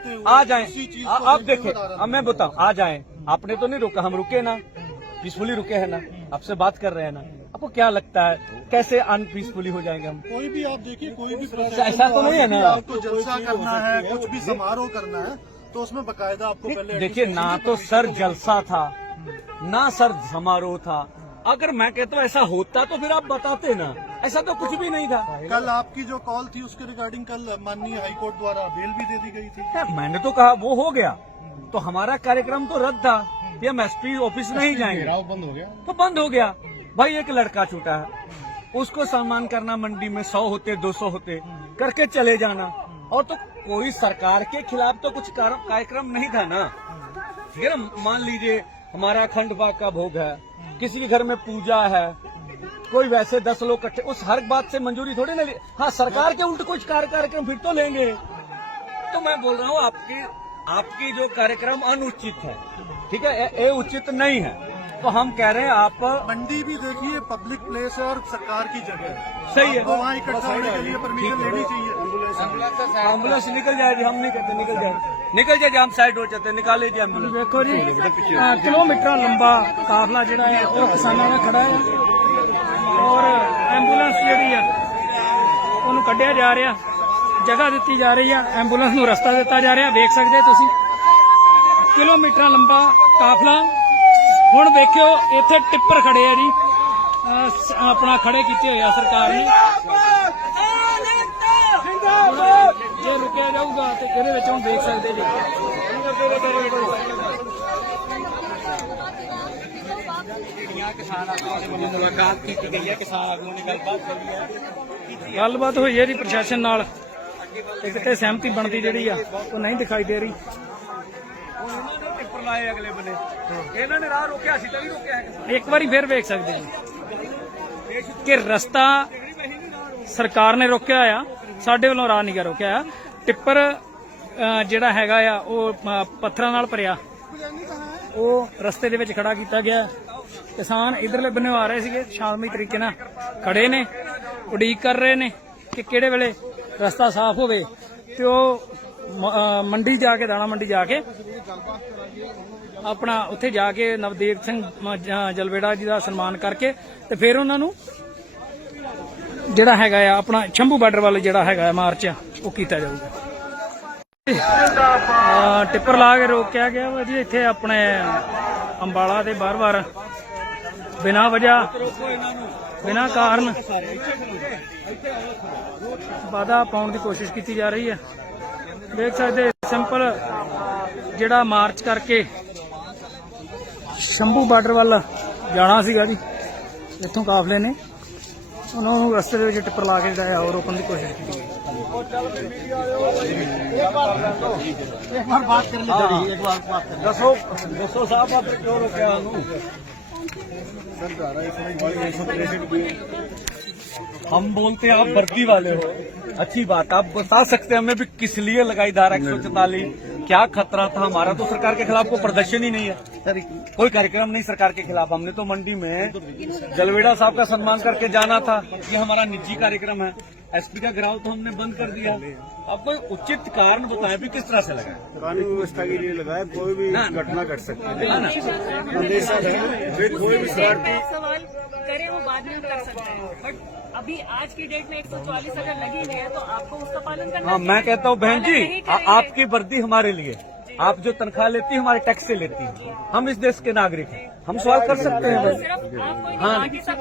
आप देखें, अब मैं बताऊं, आ जाएं, आपने तो नहीं रोका, हम रुके ना, पीसफुली रुके हैं ना, आपसे बात कर रहे हैं ना, आपको क्या लगता है कैसे अनपीसफुली हो जाएंगे हम? कोई भी आप देखिए, कोई भी ऐसा तो नहीं है ना, आपको जलसा करना है, कुछ भी समारोह करना है तो उसमें बकायदा आपको पहले देखिए ना तो सर जलसा था ना सर समारोह था। अगर मैं कहता हूँ ऐसा होता तो फिर आप बताते ना, ऐसा तो कुछ भी नहीं था। कल आपकी जो कॉल थी उसके रिगार्डिंग कल माननीय हाईकोर्ट द्वारा बेल भी दे दी गई थी। मैंने तो कहा वो हो गया, तो हमारा कार्यक्रम तो रद्द था कि हम एसपी ऑफिस नहीं जाएंगे, बंद हो गया। तो बंद हो गया। भाई एक लड़का छूटा है, उसको सम्मान करना, मंडी में 100 होते 200 होते करके चले जाना, और तो कोई सरकार के खिलाफ तो कुछ कार्यक्रम नहीं था ना। ठीक है ना, मान लीजिए हमारा अखंड पाठ का भोग है, किसी के घर में पूजा है, कोई वैसे 10 लोग इकट्ठे, उस हर बात से मंजूरी थोड़ी ना ली। हाँ, सरकार के उल्ट कुछ कार्यक्रम फिर तो लेंगे। तो मैं बोल रहा हूँ आपकी जो कार्यक्रम अनुचित है, ठीक है, ये उचित नहीं है। तो हम कह रहे हैं आप मंडी भी देखिए पब्लिक प्लेस है और सरकार की जगह है, सही है, तो वहाँ इकट्ठा होने के लिए परमिशन लेनी चाहिए। एम्बुलेंस निकल जाएगी, हम नहीं कहते निकल जाए, हम साइड हो जाते, निकाले जी एम्बुलेंस। ਵੇਖੋ ਜੀ ਕਿਲੋਮੀਟਰ ਲੰਬਾ ਕਾਫਲਾ ਜਿਹੜਾ ਹੈ ਉਹ ਕਿਸਾਨਾਂ ਦਾ ਖੜਾ ਹੈ ਔਰ ਐਂਬੂਲੈਂਸ ਜਿਹੜੀ ਆ ਉਹਨੂੰ ਕੱਢਿਆ ਜਾ ਰਿਹਾ, ਜਗ੍ਹਾ ਦਿੱਤੀ ਜਾ ਰਹੀ ਆ, ਐਂਬੂਲੈਂਸ ਨੂੰ ਰਸਤਾ ਦਿੱਤਾ ਜਾ ਰਿਹਾ। ਵੇਖ ਸਕਦੇ ਤੁਸੀਂ ਕਿਲੋਮੀਟਰਾਂ ਲੰਬਾ ਕਾਫਲਾ। ਹੁਣ ਦੇਖਿਓ ਇੱਥੇ ਟਿੱਪਰ ਖੜੇ ਆ ਜੀ, ਆਪਣਾ ਖੜੇ ਕੀਤੇ ਹੋਏ ਆ ਸਰਕਾਰ ਨੇ। ਜੇ ਰੁਕਿਆ ਜਾਊਗਾ ਤੇ ਇਹਦੇ ਵਿੱਚ ਹੁਣ ਦੇਖ ਸਕਦੇ ਜੀ मुलाकात की गई है, किसान आगुओं ने गलबात करी है। ਗੱਲਬਾਤ ਹੋਈ ਹੈ ਜੀ ਪ੍ਰਸ਼ਾਸਨ ਨਾਲ, ਇੱਕ ਤੇ ਸਹਿਮਤੀ ਬਣਦੀ ਜਿਹੜੀ ਆ ਉਹ ਨਹੀਂ ਦਿਖਾਈ ਦੇ ਰਹੀ। ਉਹਨਾਂ ਨੇ ਟਿੱਪਰ ਲਾਏ ਅਗਲੇ ਬੰਨੇ, ਇਹਨਾਂ ਨੇ ਰਾਹ ਰੋਕਿਆ, ਅਸੀਂ ਤਾਂ ਨਹੀਂ ਰੋਕਿਆ ਹੈ। ਇੱਕ ਵਾਰੀ ਫਿਰ ਵੇਖ ਸਕਦੇ ਜੀ ਕਿ ਰਸਤਾ ਸਰਕਾਰ ਨੇ ਰੋਕਿਆ ਆ, ਸਾਡੇ ਵੱਲੋਂ ਰਾਹ ਨਹੀਂ ਗਾ ਰੋਕਿਆ ਆ। ਟਿੱਪਰ ਜਿਹੜਾ ਹੈਗਾ ਆ ਉਹ ਪੱਥਰਾਂ ਨਾਲ ਭਰਿਆ, ਉਹ ਰਸਤੇ ਦੇ ਵਿੱਚ ਖੜਾ ਕੀਤਾ ਗਿਆ। ਕਿਸਾਨ ਇਧਰਲੇ ਬੰਨੇ ਆ ਰਹੇ ਸੀਗੇ, ਸ਼ਾਂਤਮਈ ਤਰੀਕੇ ਨਾਲ ਖੜੇ ਨੇ, ਉਡੀਕ ਕਰ ਰਹੇ ਨੇ ਕਿ ਕਿਹੜੇ ਵੇਲੇ ਰਸਤਾ ਸਾਫ਼ ਹੋਵੇ ਤੇ ਉਹ ਮੰਡੀ ਜਾ ਕੇ, ਦਾਣਾ ਮੰਡੀ ਜਾ ਕੇ ਆਪਣਾ ਉੱਥੇ ਜਾ ਕੇ ਨਵਦੇਵ ਸਿੰਘ ਜਲਵੇੜਾ ਜੀ ਦਾ ਸਨਮਾਨ ਕਰਕੇ ਤੇ ਫਿਰ ਉਹਨਾਂ ਨੂੰ ਜਿਹੜਾ ਹੈਗਾ ਆ ਆਪਣਾ ਸ਼ੰਭੂ ਬਾਰਡਰ ਵੱਲ ਜਿਹੜਾ ਹੈਗਾ ਮਾਰਚ ਉਹ ਕੀਤਾ ਜਾਊਗਾ। ਟਿੱਪਰ ਲਾ ਕੇ ਰੋਕਿਆ ਗਿਆ ਵਾ ਜੀ ਇੱਥੇ ਆਪਣੇ ਅੰਬਾਲਾ ਤੇ ਬਾਰ-ਬਾਰ ਬਿਨਾਂ ਵਜ੍ਹਾ, ਬਿਨਾਂ ਕਾਰਨ ਬਾਧਾ ਪਾਉਣ ਦੀ ਕੋਸ਼ਿਸ਼ ਕੀਤੀ ਜਾ ਰਹੀ ਹੈ। ਦੇਖ ਸਕਦੇ ਸਿੰਪਲ ਜਿਹੜਾ ਮਾਰਚ ਕਰਕੇ ਸ਼ੰਭੂ ਬਾਰਡਰ ਵੱਲ ਜਾਣਾ ਸੀਗਾ ਜੀ, ਇੱਥੋਂ ਕਾਫਲੇ ਨੇ ਉਹਨਾਂ ਨੂੰ ਰਸਤੇ ਦੇ ਵਿੱਚ ਟਿੱਪਰ ਲਾ ਕੇ ਜਿਹੜਾ ਉਹ ਰੋਕਣ ਦੀ ਕੋਸ਼ਿਸ਼ ਕੀਤੀ ਗਈ। एक बार बात कर ली, एक बार बात कर दसो साहब आप क्यों रोके हम बोलते हैं आप वर्दी वाले हो, अच्छी बात, आप बता सकते हैं हमें भी किस लिए लगाई धारा 144, क्या खतरा था हमारा? तो सरकार के खिलाफ कोई प्रदर्शन ही नहीं है, कोई कार्यक्रम नहीं सरकार के खिलाफ। हमने तो मंडी में जलवेड़ा साहब का सम्मान करके जाना था, ये हमारा निजी कार्यक्रम है। एसपी का घेराव तो हमने बंद कर दिया। अब कोई उचित कारण बताएं भी किस तरह से लगा? कानून व्यवस्था के लिए लगाया, कोई भी घटना घट सकती है। अंदेशा है, कोई भी शरारती सवाल करें वो बाद में कर सकते हैं, बट अभी आज की डेट में 144 अगर लगी हुई है तो आपको उसका पालन करना हाँ, चाहिए। मैं कहता हूँ बहन जी, पालन नहीं करेंगे। आपकी वर्दी हमारे लिए, आप जो तनख्वाह लेती है हमारे टैक्स से लेती है, हम इस देश के नागरिक हैं, हम सवाल कर सकते हैं बस। सिर्फ आप कोई नहीं, हाँ, बाकी सब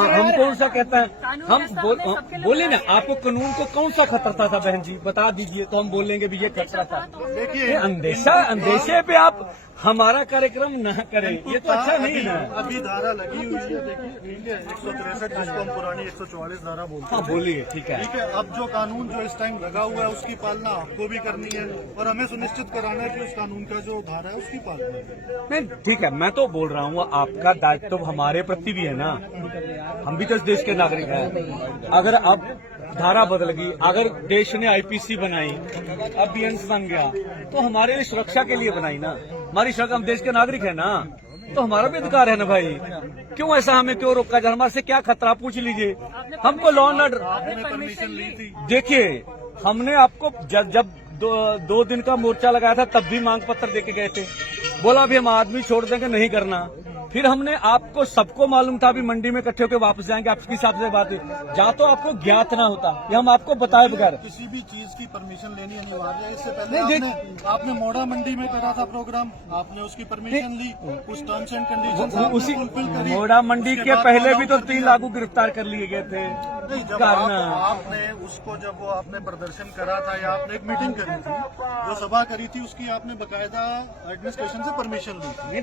हाँ, हम कौन सा कहता है, कानून हम व्यवस्था हमने सबके लिए बोले ना, बनाया है। आपको कानून को कौन सा खतरा था बहन जी, बता दीजिए तो हम बोलेंगे भी ये खतरा था। देखिए अंदेशे पे आप हमारा कार्यक्रम न करें, ये तो अच्छा नहीं है। अभी धारा लगी हुई है, देखिए 163 जिसको हम पुरानी 144 धारा बोलते हैं। हाँ बोलिए, ठीक है। ठीक है, अब जो कानून जो इस टाइम लगा हुआ है उसकी पालना आपको भी करनी है और हमें सुनिश्चित कराना है कि उस कानून का जो धारा है उसकी पालना है। नहीं ठीक है, मैं तो बोल रहा हूँ आपका दायित्व तो हमारे प्रति भी है ना, हम भी तो इस देश के नागरिक हैं। अगर अब धारा बदल गई, अगर देश ने आईपीसी बनाई, अब बीएनएस बन गया, तो हमारे लिए सुरक्षा के लिए बनाई ना, हमारी सुरक्षा, हम देश के नागरिक है ना, तो हमारा भी अधिकार है ना भाई। क्यों ऐसा हमें क्यों रोका जाए? हमारे से क्या खतरा पूछ लीजिए। हमको लॉ एंड ऑर्डर, आपने परमिशन ली थी? देखिए हमने आपको जब दो दिन का मोर्चा लगाया था तब भी मांग पत्र देके गए थे, बोला भी हम आदमी छोड़ देंगे, नहीं करना। फिर हमने आपको सबको मालूम था भी मंडी में इकट्ठे होकर वापस जाएंगे, आपके हिसाब से बात है, जा तो आपको ज्ञात ना होता, ये हम आपको बताए बगैर। किसी भी चीज की परमिशन लेनी अनिवार्य है। इससे पहले आपने मोड़ा मंडी में करा था प्रोग्राम, आपने उसकी परमिशन ली, उस टर्म्स एंड कंडीशन उसी मोड़ा मंडी के पहले भी तो 3 लागू गिरफ्तार कर लिए गए थे। नहीं, जब करना। आपने उसको जब वो आपने प्रदर्शन करा था या आपने एक मीटिंग करी थी, जो सभा करी थी, उसकी आपने बकायदा एडमिनिस्ट्रेशन से परमिशन ली थी।